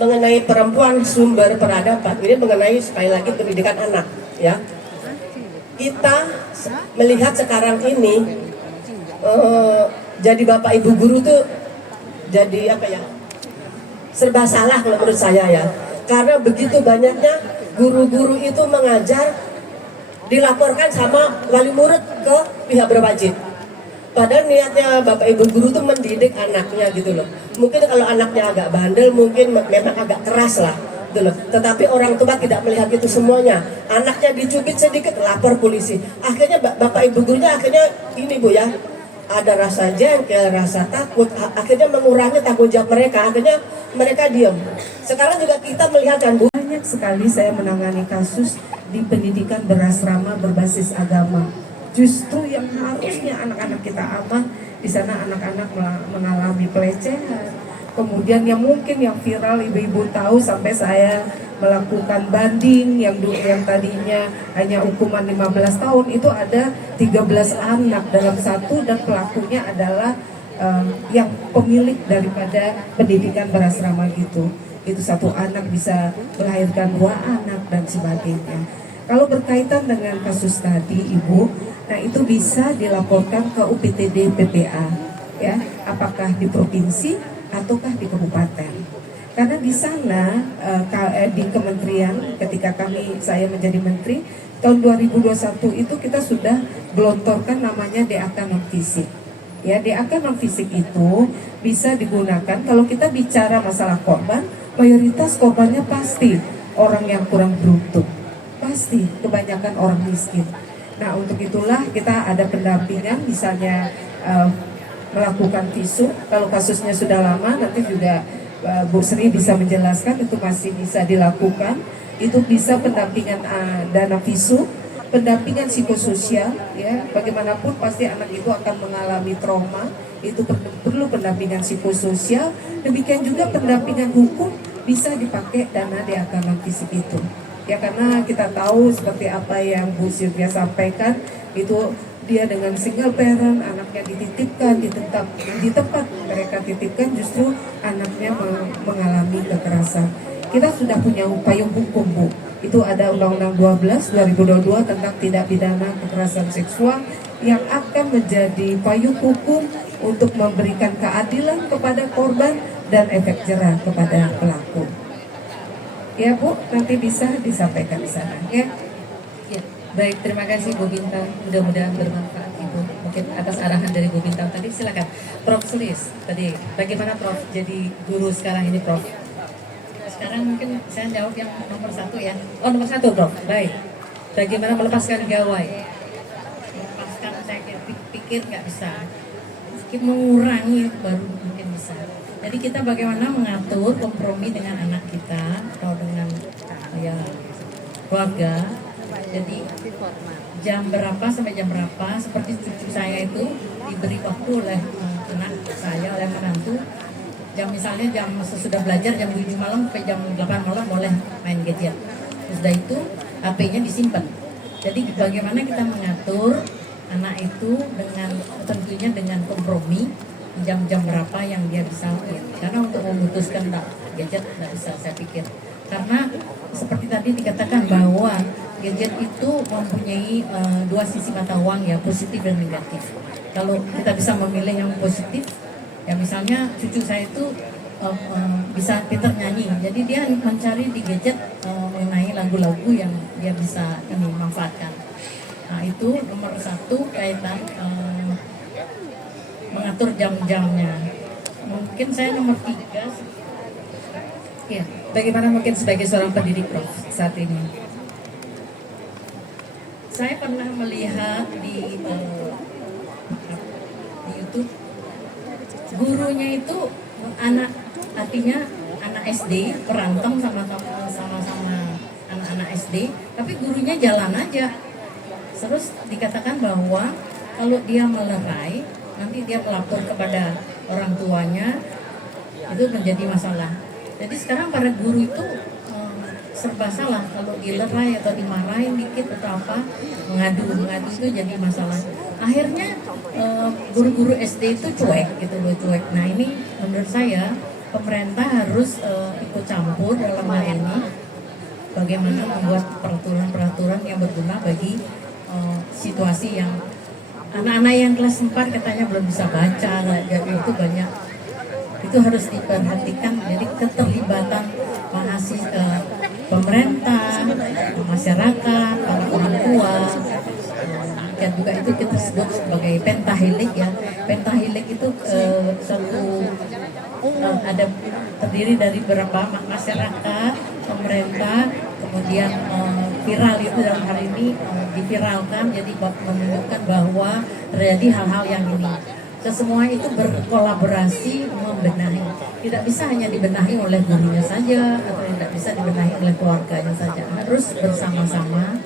mengenai perempuan sumber peradaban, ini mengenai sekali lagi pendidikan anak. Ya, kita melihat sekarang ini jadi bapak ibu guru tuh jadi apa ya? Serba salah kalau menurut saya ya, karena begitu banyaknya guru-guru itu mengajar dilaporkan sama wali murid ke pihak berwajib. Padahal niatnya bapak ibu guru tuh mendidik anaknya gitu loh. Mungkin kalau anaknya agak bandel, mungkin memang agak keras lah gitu loh. Tetapi orang tua tidak melihat itu semuanya. Anaknya dicubit sedikit, lapor polisi. Akhirnya bapak ibu gurunya akhirnya ini Bu ya, ada rasa jengkel, rasa takut. Akhirnya mengurangi tanggung jawab mereka. Akhirnya mereka diam. Sekarang juga kita melihat kan Bu, Banyak sekali saya menangani kasus di pendidikan berasrama berbasis agama. Justru yang harusnya anak-anak kita aman, di sana anak-anak mengalami pelecehan. Kemudian yang mungkin yang viral ibu-ibu tahu sampai saya melakukan banding yang tadinya hanya hukuman 15 tahun itu ada 13 anak dalam satu, dan pelakunya adalah yang pemilik daripada pendidikan berasrama gitu. Itu satu anak bisa melahirkan 2 anak dan sebagainya. Kalau berkaitan dengan kasus tadi Ibu, nah itu bisa dilaporkan ke UPTD PPA ya, apakah di provinsi ataukah di kabupaten. Karena di sana di kementerian ketika saya menjadi menteri tahun 2021 itu kita sudah gelontorkan namanya DAK non fisik. Ya, DAK non fisik itu bisa digunakan kalau kita bicara masalah korban, mayoritas korbannya pasti orang yang kurang beruntung. Pasti kebanyakan orang miskin. Nah, untuk itulah kita ada pendampingan, misalnya melakukan visum. Kalau kasusnya sudah lama, nanti juga Bu Sri bisa menjelaskan itu masih bisa dilakukan. Itu bisa pendampingan dana visum, pendampingan psikososial, ya. Bagaimanapun pasti anak itu akan mengalami trauma, itu perlu pendampingan psikososial. Demikian juga pendampingan hukum bisa dipakai dana DAK non fisik itu. Ya, karena kita tahu seperti apa yang Bu Sylvia sampaikan, itu dia dengan single parent, anaknya dititipkan di tempat mereka titipkan, justru anaknya mengalami kekerasan. Kita sudah punya payung hukum, Bu. Itu ada Undang-Undang 12 2022 tentang tindak pidana kekerasan seksual yang akan menjadi payung hukum untuk memberikan keadilan kepada korban dan efek jerah kepada pelaku. Ya, Bu, nanti bisa disampaikan di sana, ya. Ya, baik, terima kasih Bu Bintang. Mudah-mudahan bermanfaat Ibu. Mungkin atas arahan dari Bu Bintang tadi, silakan. Prof Sulis, tadi bagaimana Prof jadi guru sekarang ini, Prof? Sekarang mungkin saya jawab yang nomor 1 ya. Oh, nomor 1, Prof. Baik. Bagaimana melepaskan gawai? Melepaskan saya pikir nggak bisa. Meski mengurangi baru mungkin bisa. Jadi kita bagaimana mengatur kompromi dengan anak kita atau dengan ya keluarga. Jadi jam berapa sampai jam berapa, seperti cucu saya itu diberi waktu oleh anak saya, oleh menantu. Misalnya jam sesudah belajar jam 7 malam sampai jam 8 malam boleh main gadget. Sudah itu HP-nya disimpan. Jadi bagaimana kita mengatur anak itu dengan tentunya dengan kompromi jam-jam berapa yang dia bisa main. Karena untuk memutuskan gadget tidak bisa, saya pikir. Karena seperti tadi dikatakan bahwa gadget itu mempunyai dua sisi mata uang, ya, positif dan negatif. Kalau kita bisa memilih yang positif, ya misalnya cucu saya itu bisa pintar nyanyi, jadi dia mencari di gadget mengenai lagu-lagu yang dia bisa manfaatkan. Nah, itu nomor 1 kaitan mengatur jam-jamnya. Mungkin saya nomor 3. Ya, bagaimana mungkin sebagai seorang pendidik, Prof, saat ini? Saya pernah melihat di YouTube, gurunya itu artinya anak SD berantem sama anak-anak SD, tapi gurunya jalan aja. Terus dikatakan bahwa kalau dia melerai, nanti dia melapor kepada orang tuanya, itu menjadi masalah. Jadi sekarang para guru itu serba salah, kalau dilerai atau dimarahin dikit atau apa, mengadu itu jadi masalah. Akhirnya guru-guru SD itu cuek gitu loh, cuek. Nah, ini menurut saya pemerintah harus ikut campur dalam hal ini, bagaimana membuat peraturan-peraturan yang berguna bagi situasi yang anak-anak yang kelas 4 katanya belum bisa baca, jadi itu banyak, itu harus diperhatikan. Jadi keterlibatan mahasiswa, pemerintah, masyarakat, para orang tua, dan juga itu kita sebut sebagai pentahilik, ya. Pentahilik itu ada terdiri dari beberapa masyarakat, pemerintah, kemudian viral itu dalam hal ini diviralkan, jadi menunjukkan bahwa terjadi hal-hal yang ini. Semua itu berkolaborasi membenahi. Tidak bisa hanya dibenahi oleh gurunya saja atau tidak bisa dibenahi oleh keluarganya saja. Harus bersama-sama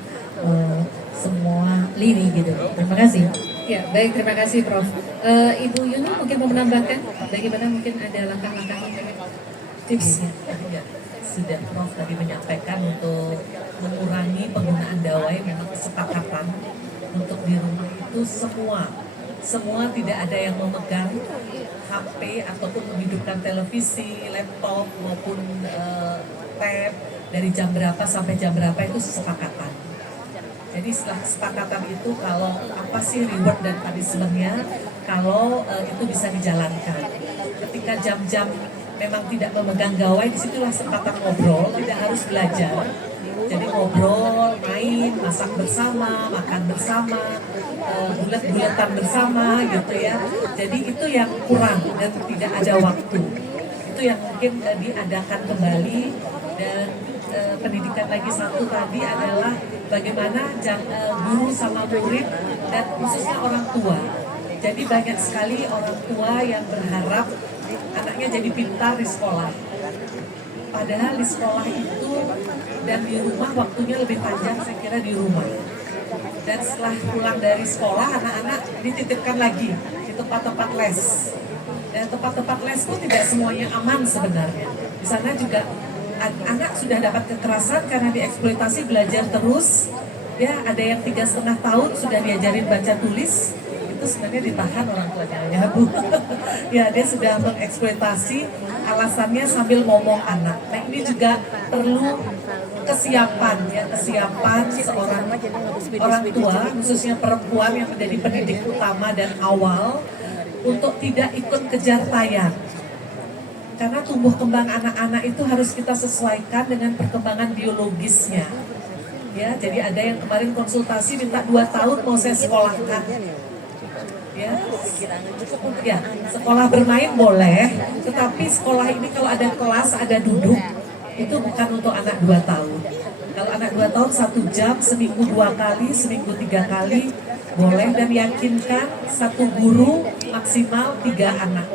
semua lini gitu. Terima kasih. Ya, baik, terima kasih, Prof. Ibu Yuni mungkin mau menambahkan bagaimana mungkin ada langkah-langkah tipsnya? Ya, sudah Prof tadi menyampaikan untuk mengurangi penggunaan gawai, memang kesepakatan untuk di rumah itu semua tidak ada yang memegang HP ataupun menghidupkan televisi, laptop maupun tab dari jam berapa sampai jam berapa, itu kesepakatan. Jadi setelah kesepakatan itu, kalau apa sih reward dan punishment-nya, kalau itu bisa dijalankan. Ketika jam-jam memang tidak memegang gawai, disitulah kesempatan ngobrol, tidak harus belajar. Jadi ngobrol, main, masak bersama, makan bersama, bulet-buletan bersama gitu ya. Jadi itu yang kurang dan tidak ada waktu. Itu yang mungkin diadakan kembali. Dan pendidikan lagi satu tadi adalah bagaimana guru sama murid dan khususnya orang tua. Jadi banyak sekali orang tua yang berharap anaknya jadi pintar di sekolah. Padahal di sekolah itu dan di rumah waktunya lebih panjang saya kira di rumah. Dan setelah pulang dari sekolah anak-anak dititipkan lagi di tempat-tempat les. Dan tempat-tempat les itu tidak semuanya aman sebenarnya. Di sana juga anak sudah dapat kekerasan karena dieksploitasi belajar terus. Ya ada yang 3,5 tahun sudah diajarin baca tulis. Itu sebenarnya ditahan orang tuanya ya Bu. Ya dia sudah mengeksploitasi, alasannya sambil ngomong anak. Nah ini juga perlu kesiapan ya, kesiapan seorang orang tua khususnya perempuan yang menjadi pendidik utama dan awal untuk tidak ikut kejar tayang. Karena tumbuh kembang anak-anak itu harus kita sesuaikan dengan perkembangan biologisnya. Ya, jadi ada yang kemarin konsultasi minta 2 tahun mau saya sekolahkan. Ya, sekolah bermain boleh, tetapi sekolah ini kalau ada kelas, ada duduk, itu bukan untuk anak 2 tahun. Kalau anak 2 tahun 1 jam, seminggu 2 kali, seminggu 3 kali, boleh dan yakinkan 1 guru maksimal 3 anak.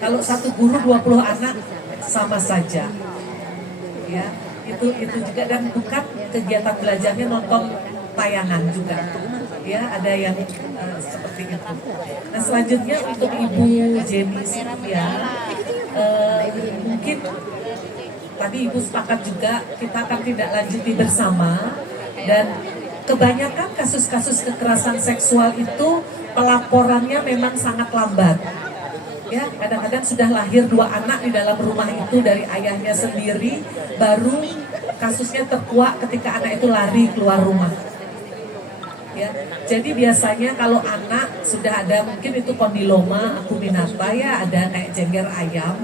Kalau 1 guru 20 anak sama saja. Ya, itu juga dan bukan kegiatan belajarnya nonton tayangan juga. Ya, ada yang seperti itu. Nah, selanjutnya untuk Ibu Jenny Sylvia, mungkin tadi Ibu sepakat juga kita akan tidak lanjuti bersama dan kebanyakan kasus-kasus kekerasan seksual itu pelaporannya memang sangat lambat. Ya, kadang-kadang sudah lahir 2 anak di dalam rumah itu dari ayahnya sendiri, baru kasusnya terkuak ketika anak itu lari keluar rumah. Ya, jadi biasanya kalau anak sudah ada mungkin itu kondiloma akuminata ya, ada kayak jengger ayam,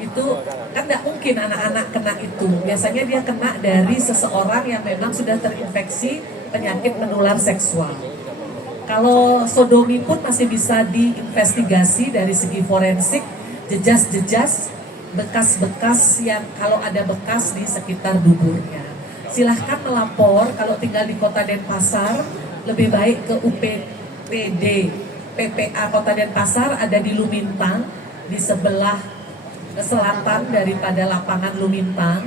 itu kan tidak mungkin anak-anak kena itu. Biasanya dia kena dari seseorang yang memang sudah terinfeksi penyakit menular seksual. Kalau sodomi pun masih bisa diinvestigasi dari segi forensik, jejas-jejas, bekas-bekas yang kalau ada bekas di sekitar duburnya. Silahkan melapor kalau tinggal di Kota Denpasar, lebih baik ke UPPD PPA Kota Denpasar ada di Lumintang, di sebelah selatan daripada lapangan Lumintang.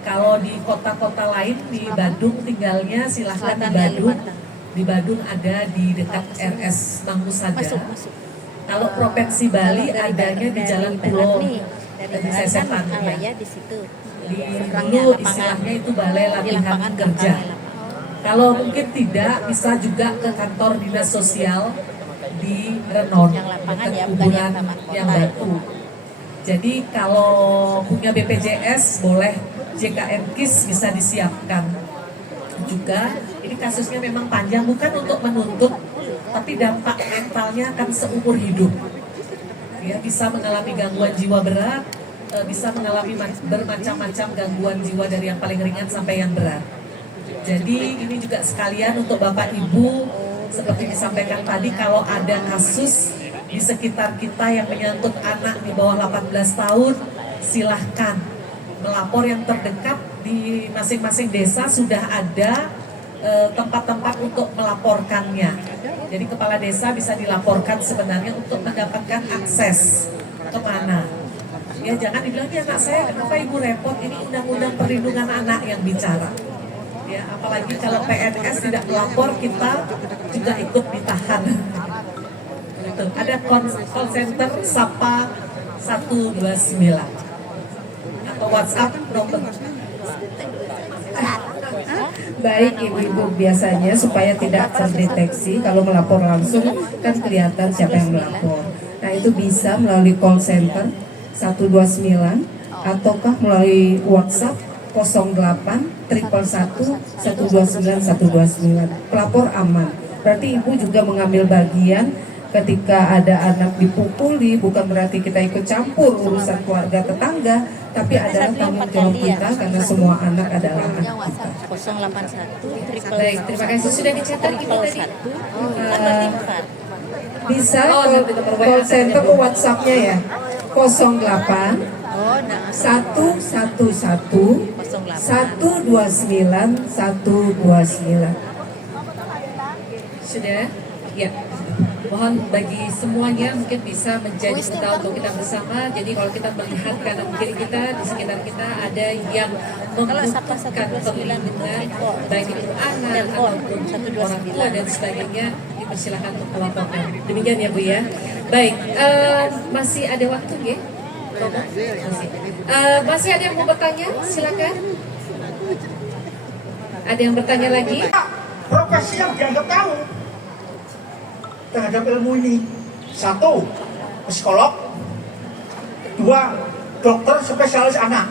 Kalau di kota-kota lain di Badung tinggalnya silahkan di Badung. Di Badung ada di dekat RS Mangkusada. Kalau Provinsi Bali adanya di Jalan Pulau di Sesetan ya. Dulu istilahnya itu balai latihan kerja. Kalau mungkin tidak bisa juga ke kantor dinas sosial di Renon dekat kuburan yang batu. Jadi kalau punya BPJS boleh JKN KIS bisa disiapkan. Juga ini kasusnya memang panjang, bukan untuk menuntut, tapi dampak mentalnya akan seumur hidup. Ya, bisa mengalami gangguan jiwa berat, bisa mengalami bermacam-macam gangguan jiwa dari yang paling ringan sampai yang berat. Jadi ini juga sekalian untuk Bapak Ibu, seperti disampaikan tadi, kalau ada kasus di sekitar kita yang menyangkut anak di bawah 18 tahun, silahkan melapor. Yang terdekat di masing-masing desa sudah ada tempat-tempat untuk melaporkannya. Jadi kepala desa bisa dilaporkan sebenarnya untuk mendapatkan akses kemana. Ya jangan dibilang, ya anak saya kenapa ibu repot, ini undang-undang perlindungan anak yang bicara. Ya apalagi kalau PNS tidak melapor, kita juga ikut ditahan. Gitu. Ada call center Sapa 129 atau WhatsApp nomor. Baik ibu-ibu, biasanya supaya tidak terdeteksi kalau melapor langsung kan kelihatan siapa yang melapor. Nah itu bisa melalui call center 129 ataukah melalui WhatsApp 08 111 129 129. Pelapor aman. Berarti ibu juga mengambil bagian Ketika ada anak dipukuli, bukan berarti kita ikut campur urusan keluarga tetangga, tapi adalah tanggung jawab kita karena semua anak adalah anak kita. 081 Baik, terima kasih sudah dicatat Ibu tadi. Bisa Oh, nanti nomor WA call center ke WhatsApp-nya ya. 08 Oh, nah, 111 129 129. Sudah? Ya. Mohon bagi semuanya mungkin bisa menjadi duta untuk kita bersama. Jadi kalau kita melihat kanan kiri kita, di sekitar kita ada yang membutuhkan perlindungan, baik itu anak ataupun orang tua dan sebagainya, dipersilakan untuk melaporkan. Demikian ya Bu ya. Baik, masih ada waktu ya? Masih ada yang mau bertanya? Silakan. Ada yang bertanya lagi? Profesi yang dianggap tahu terhadap ilmu ini, 1, psikolog, 2, dokter spesialis anak.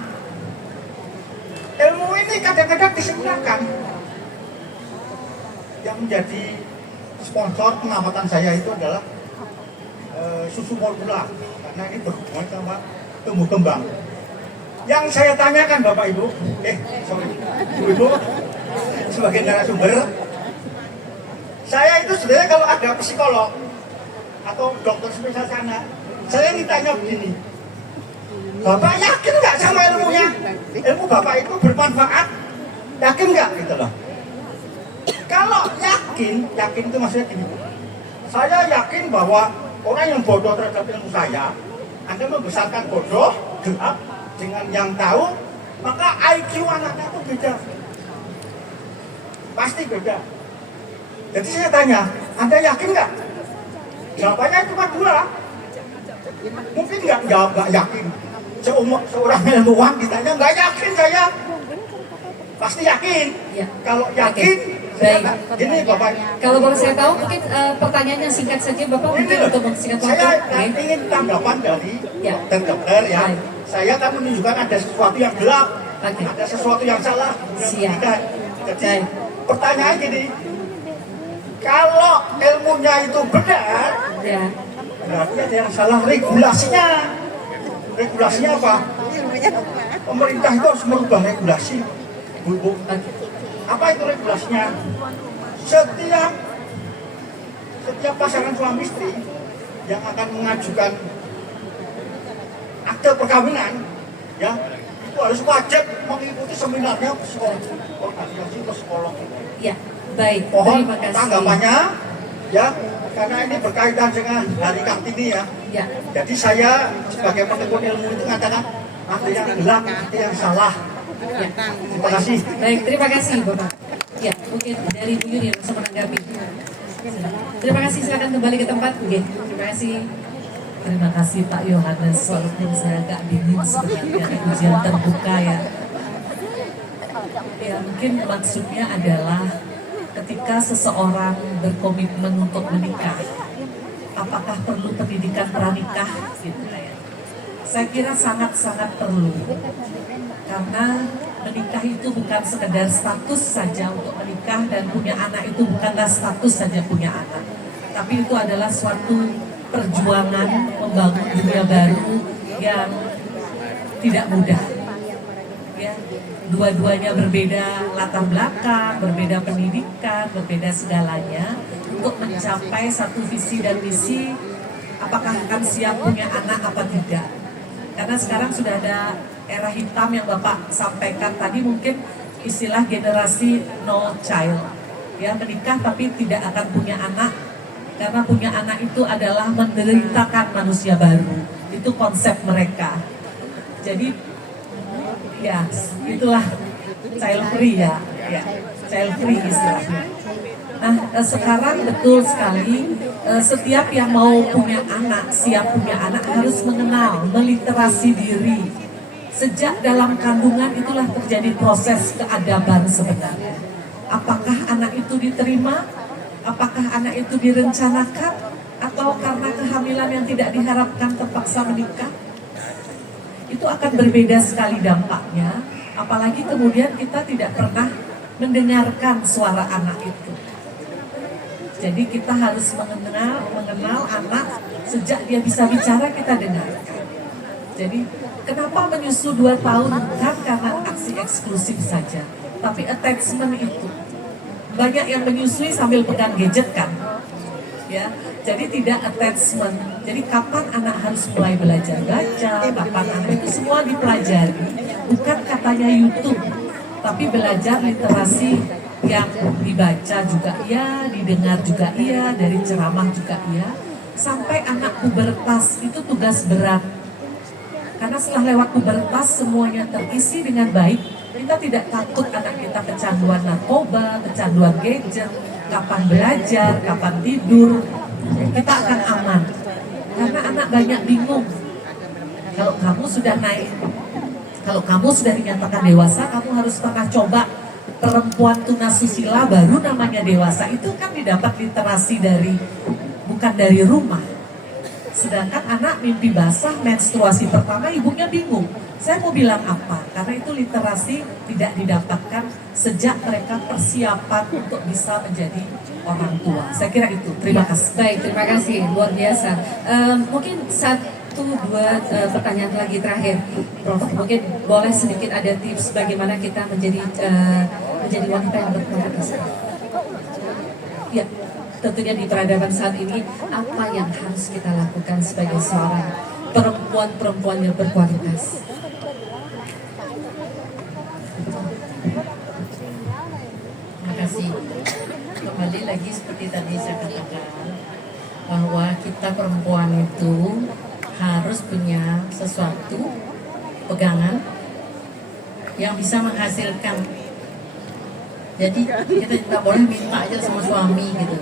Ilmu ini kadang-kadang disebenarkan. Yang menjadi sponsor pengamatan saya itu adalah susu formula, karena ini berhubungan sama tumbuh kembang. Yang saya tanyakan Bapak Ibu, Ibu sebagai narasumber, saya itu sebenarnya kalau ada psikolog atau dokter spesialis anak, saya ingin tanya begini, Bapak yakin nggak sama ilmunya? Ilmu Bapak itu bermanfaat? Yakin nggak gitu loh? Kalau yakin itu maksudnya gini, saya yakin bahwa orang yang bodoh terhadap ilmu saya, Anda membesarkan bodoh, gelap dengan yang tahu, maka IQ anaknya itu beda. Pasti beda. Jadi saya tanya, Anda yakin nggak? Jawabannya cuma 2. Mungkin nggak jawab nggak yakin. Seorang ilmuwan ditanya nggak yakin saya. Pasti yakin. Ya. Kalau yakin, Baik. ini Bapak. Kalau boleh saya tahu mungkin pertanyaannya singkat saja Bapak mungkin untuk mempersingkat waktu. Saya ingin tanggapan dari Ya. dokter ya. Baik. Saya kan menunjukkan ada sesuatu yang gelap, Oke. ada sesuatu yang salah. Siap. Jadi Baik. pertanyaan gini, kalau ilmunya itu benar, Ya. berarti ada yang salah regulasinya. Regulasinya apa? Pemerintah itu harus merubah regulasi. Bu. Apa itu regulasinya? Setiap pasangan suami istri yang akan mengajukan akte perkawinan, ya, itu harus wajib mengikuti seminarnya psikolog, organisasi psikolog. Ya. Baik. Mohon Terima kasih. tanggapannya, ya, karena ini berkaitan dengan Hari Kartini ya. Ya. Jadi saya sebagai penekun ilmu itu mengatakan ada yang gelap, ada yang salah. Ya. Terima kasih. Baik, terima kasih Bapak. Ya, mungkin dari Bu Yuni langsung menanggapi. Terima kasih, silakan kembali ke tempat. Oke, terima kasih. Terima kasih Pak Yohanes, walaupun saya agak dingin sebenarnya ujian terbuka ya. Ya mungkin maksudnya adalah ketika seseorang berkomitmen untuk menikah, apakah perlu pendidikan pranikah gitu ya? Saya kira sangat-sangat perlu. Karena menikah itu bukan sekedar status saja untuk menikah, dan punya anak itu bukanlah status saja punya anak. Tapi itu adalah suatu perjuangan membangun dunia baru yang tidak mudah. Ya, dua-duanya berbeda latar belakang, berbeda pendidikan, berbeda segalanya untuk mencapai satu visi dan misi. Apakah akan siap punya anak apa tidak? Karena sekarang sudah ada era hitam yang Bapak sampaikan tadi, mungkin istilah generasi no child, ya, menikah tapi tidak akan punya anak, karena punya anak itu adalah menderitakan manusia baru. Itu konsep mereka. Jadi ya itulah child free ya child free istilahnya. Nah sekarang betul sekali, setiap yang mau punya anak, siap punya anak, harus mengenal, meliterasi diri. Sejak dalam kandungan itulah terjadi proses keadaban sebenarnya. Apakah anak itu diterima? Apakah anak itu direncanakan? Atau karena kehamilan yang tidak diharapkan terpaksa menikah? Itu akan berbeda sekali dampaknya. Apalagi kemudian kita tidak pernah mendengarkan suara anak itu. Jadi kita harus mengenal anak sejak dia bisa bicara, kita dengarkan. Jadi kenapa menyusu 2 tahun? Bukan karena aksi eksklusif saja, tapi attachment itu. Banyak yang menyusui sambil pegang gadget kan, ya. Jadi tidak attachment. Jadi kapan anak harus mulai belajar baca, kapan anak itu semua dipelajari. Bukan katanya YouTube, tapi belajar literasi yang dibaca juga iya, didengar juga iya, dari ceramah juga iya. Sampai anak pubertas itu tugas berat. Karena setelah lewat pubertas semuanya terisi dengan baik, kita tidak takut anak kita kecanduan narkoba, kecanduan gadget, kapan belajar, kapan tidur, kita akan aman. Karena anak banyak bingung. Kalau kamu sudah naik, kalau kamu sudah dinyatakan dewasa, kamu harus pernah coba perempuan tunasusila baru namanya dewasa. Itu kan didapat literasi bukan dari rumah. Sedangkan anak mimpi basah, menstruasi pertama, ibunya bingung. Saya mau bilang apa? Karena itu literasi tidak didapatkan sejak mereka persiapan untuk bisa menjadi orang tua. Saya kira itu. Terima kasih. Baik, terima kasih. Luar biasa. Mungkin 1-2 pertanyaan lagi terakhir, Prof. Mungkin boleh sedikit ada tips bagaimana kita menjadi wanita yang berkualitas. Ya. Tentunya di peradaban saat ini, apa yang harus kita lakukan sebagai seorang perempuan yang berkualitas? Terima kasih. Kembali lagi seperti tadi saya katakan, bahwa kita perempuan itu harus punya sesuatu pegangan yang bisa menghasilkan. Jadi kita tidak boleh minta aja sama suami gitu.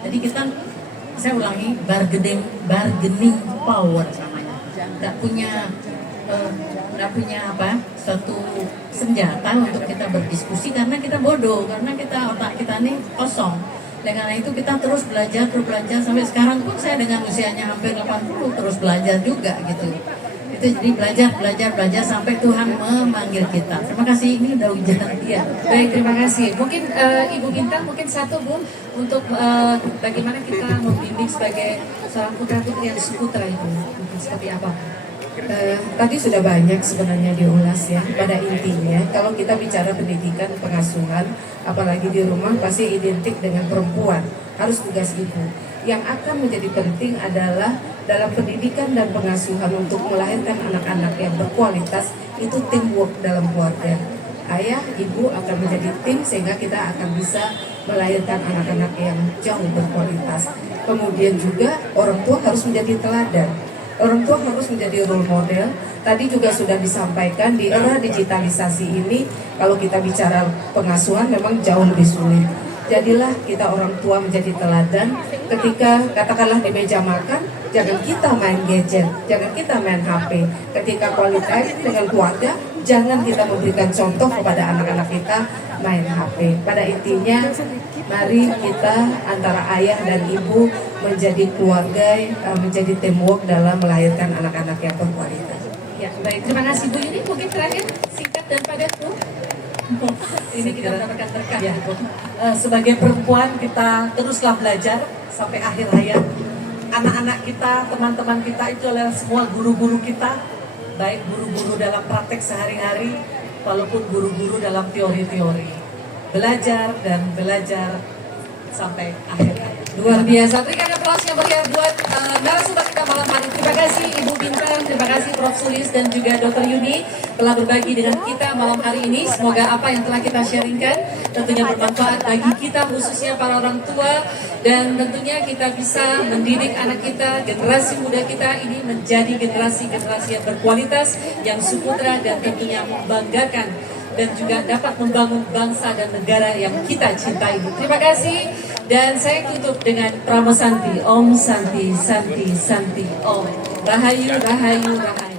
Jadi saya ulangi, bargaining power namanya. Tidak punya suatu senjata untuk kita berdiskusi karena kita bodoh, karena otak kita ini kosong. Dan karena itu kita terus belajar sampai sekarang pun saya dengan usianya hampir 80 terus belajar juga gitu. Itu jadi belajar sampai Tuhan memanggil kita. Terima kasih, ini udah hujan ya. Baik, terima kasih. Mungkin Ibu Bintang, mungkin satu Bu, untuk bagaimana kita membimbing sebagai seorang putra-putri yang suputra itu, mungkin seperti apa? Tadi sudah banyak sebenarnya diulas ya. Pada intinya, kalau kita bicara pendidikan, pengasuhan, apalagi di rumah pasti identik dengan perempuan, harus tugas ibu. Yang akan menjadi penting adalah dalam pendidikan dan pengasuhan untuk melahirkan anak-anak yang berkualitas, itu teamwork dalam keluarga. Ayah, ibu akan menjadi tim sehingga kita akan bisa melahirkan anak-anak yang jauh berkualitas. Kemudian juga orang tua harus menjadi teladan. Orang tua harus menjadi role model. Tadi juga sudah disampaikan di era digitalisasi ini, kalau kita bicara pengasuhan memang jauh lebih sulit. Jadilah kita orang tua menjadi teladan. Ketika katakanlah di meja makan, jangan kita main gadget, jangan kita main HP. Ketika quality dengan keluarga, jangan kita memberikan contoh kepada anak-anak kita main HP. Pada intinya, mari kita antara ayah dan ibu menjadi keluarga, menjadi teamwork dalam melahirkan anak-anak yang berkualitas. Ya, baik. Terima kasih Bu Yuni. Mungkin terakhir singkat dan padat Bu. Ini kita mendapatkan berkah ya. Sebagai perempuan kita teruslah belajar sampai akhir hayat. Anak-anak kita, teman-teman kita itu adalah semua guru-guru kita, baik guru-guru dalam praktek sehari-hari, walaupun guru-guru dalam teori-teori. Belajar dan belajar sampai akhir hayat. Luar biasa. Berikan aplaus yang meriah buat narasumber kita malam hari. Terima kasih Ibu Bintang, terima kasih Prof. Sulis dan juga Dr. Yuni telah berbagi dengan kita malam hari ini. Semoga apa yang telah kita sharingkan tentunya bermanfaat bagi kita, khususnya para orang tua, dan tentunya kita bisa mendidik anak kita, generasi muda kita ini menjadi generasi-generasi yang berkualitas, yang suputra, dan tentunya membanggakan dan juga dapat membangun bangsa dan negara yang kita cintai. Terima kasih, dan saya tutup dengan Pramo Santi, Om Santi, Santi, Santi, Om. Rahayu, Rahayu, Rahayu.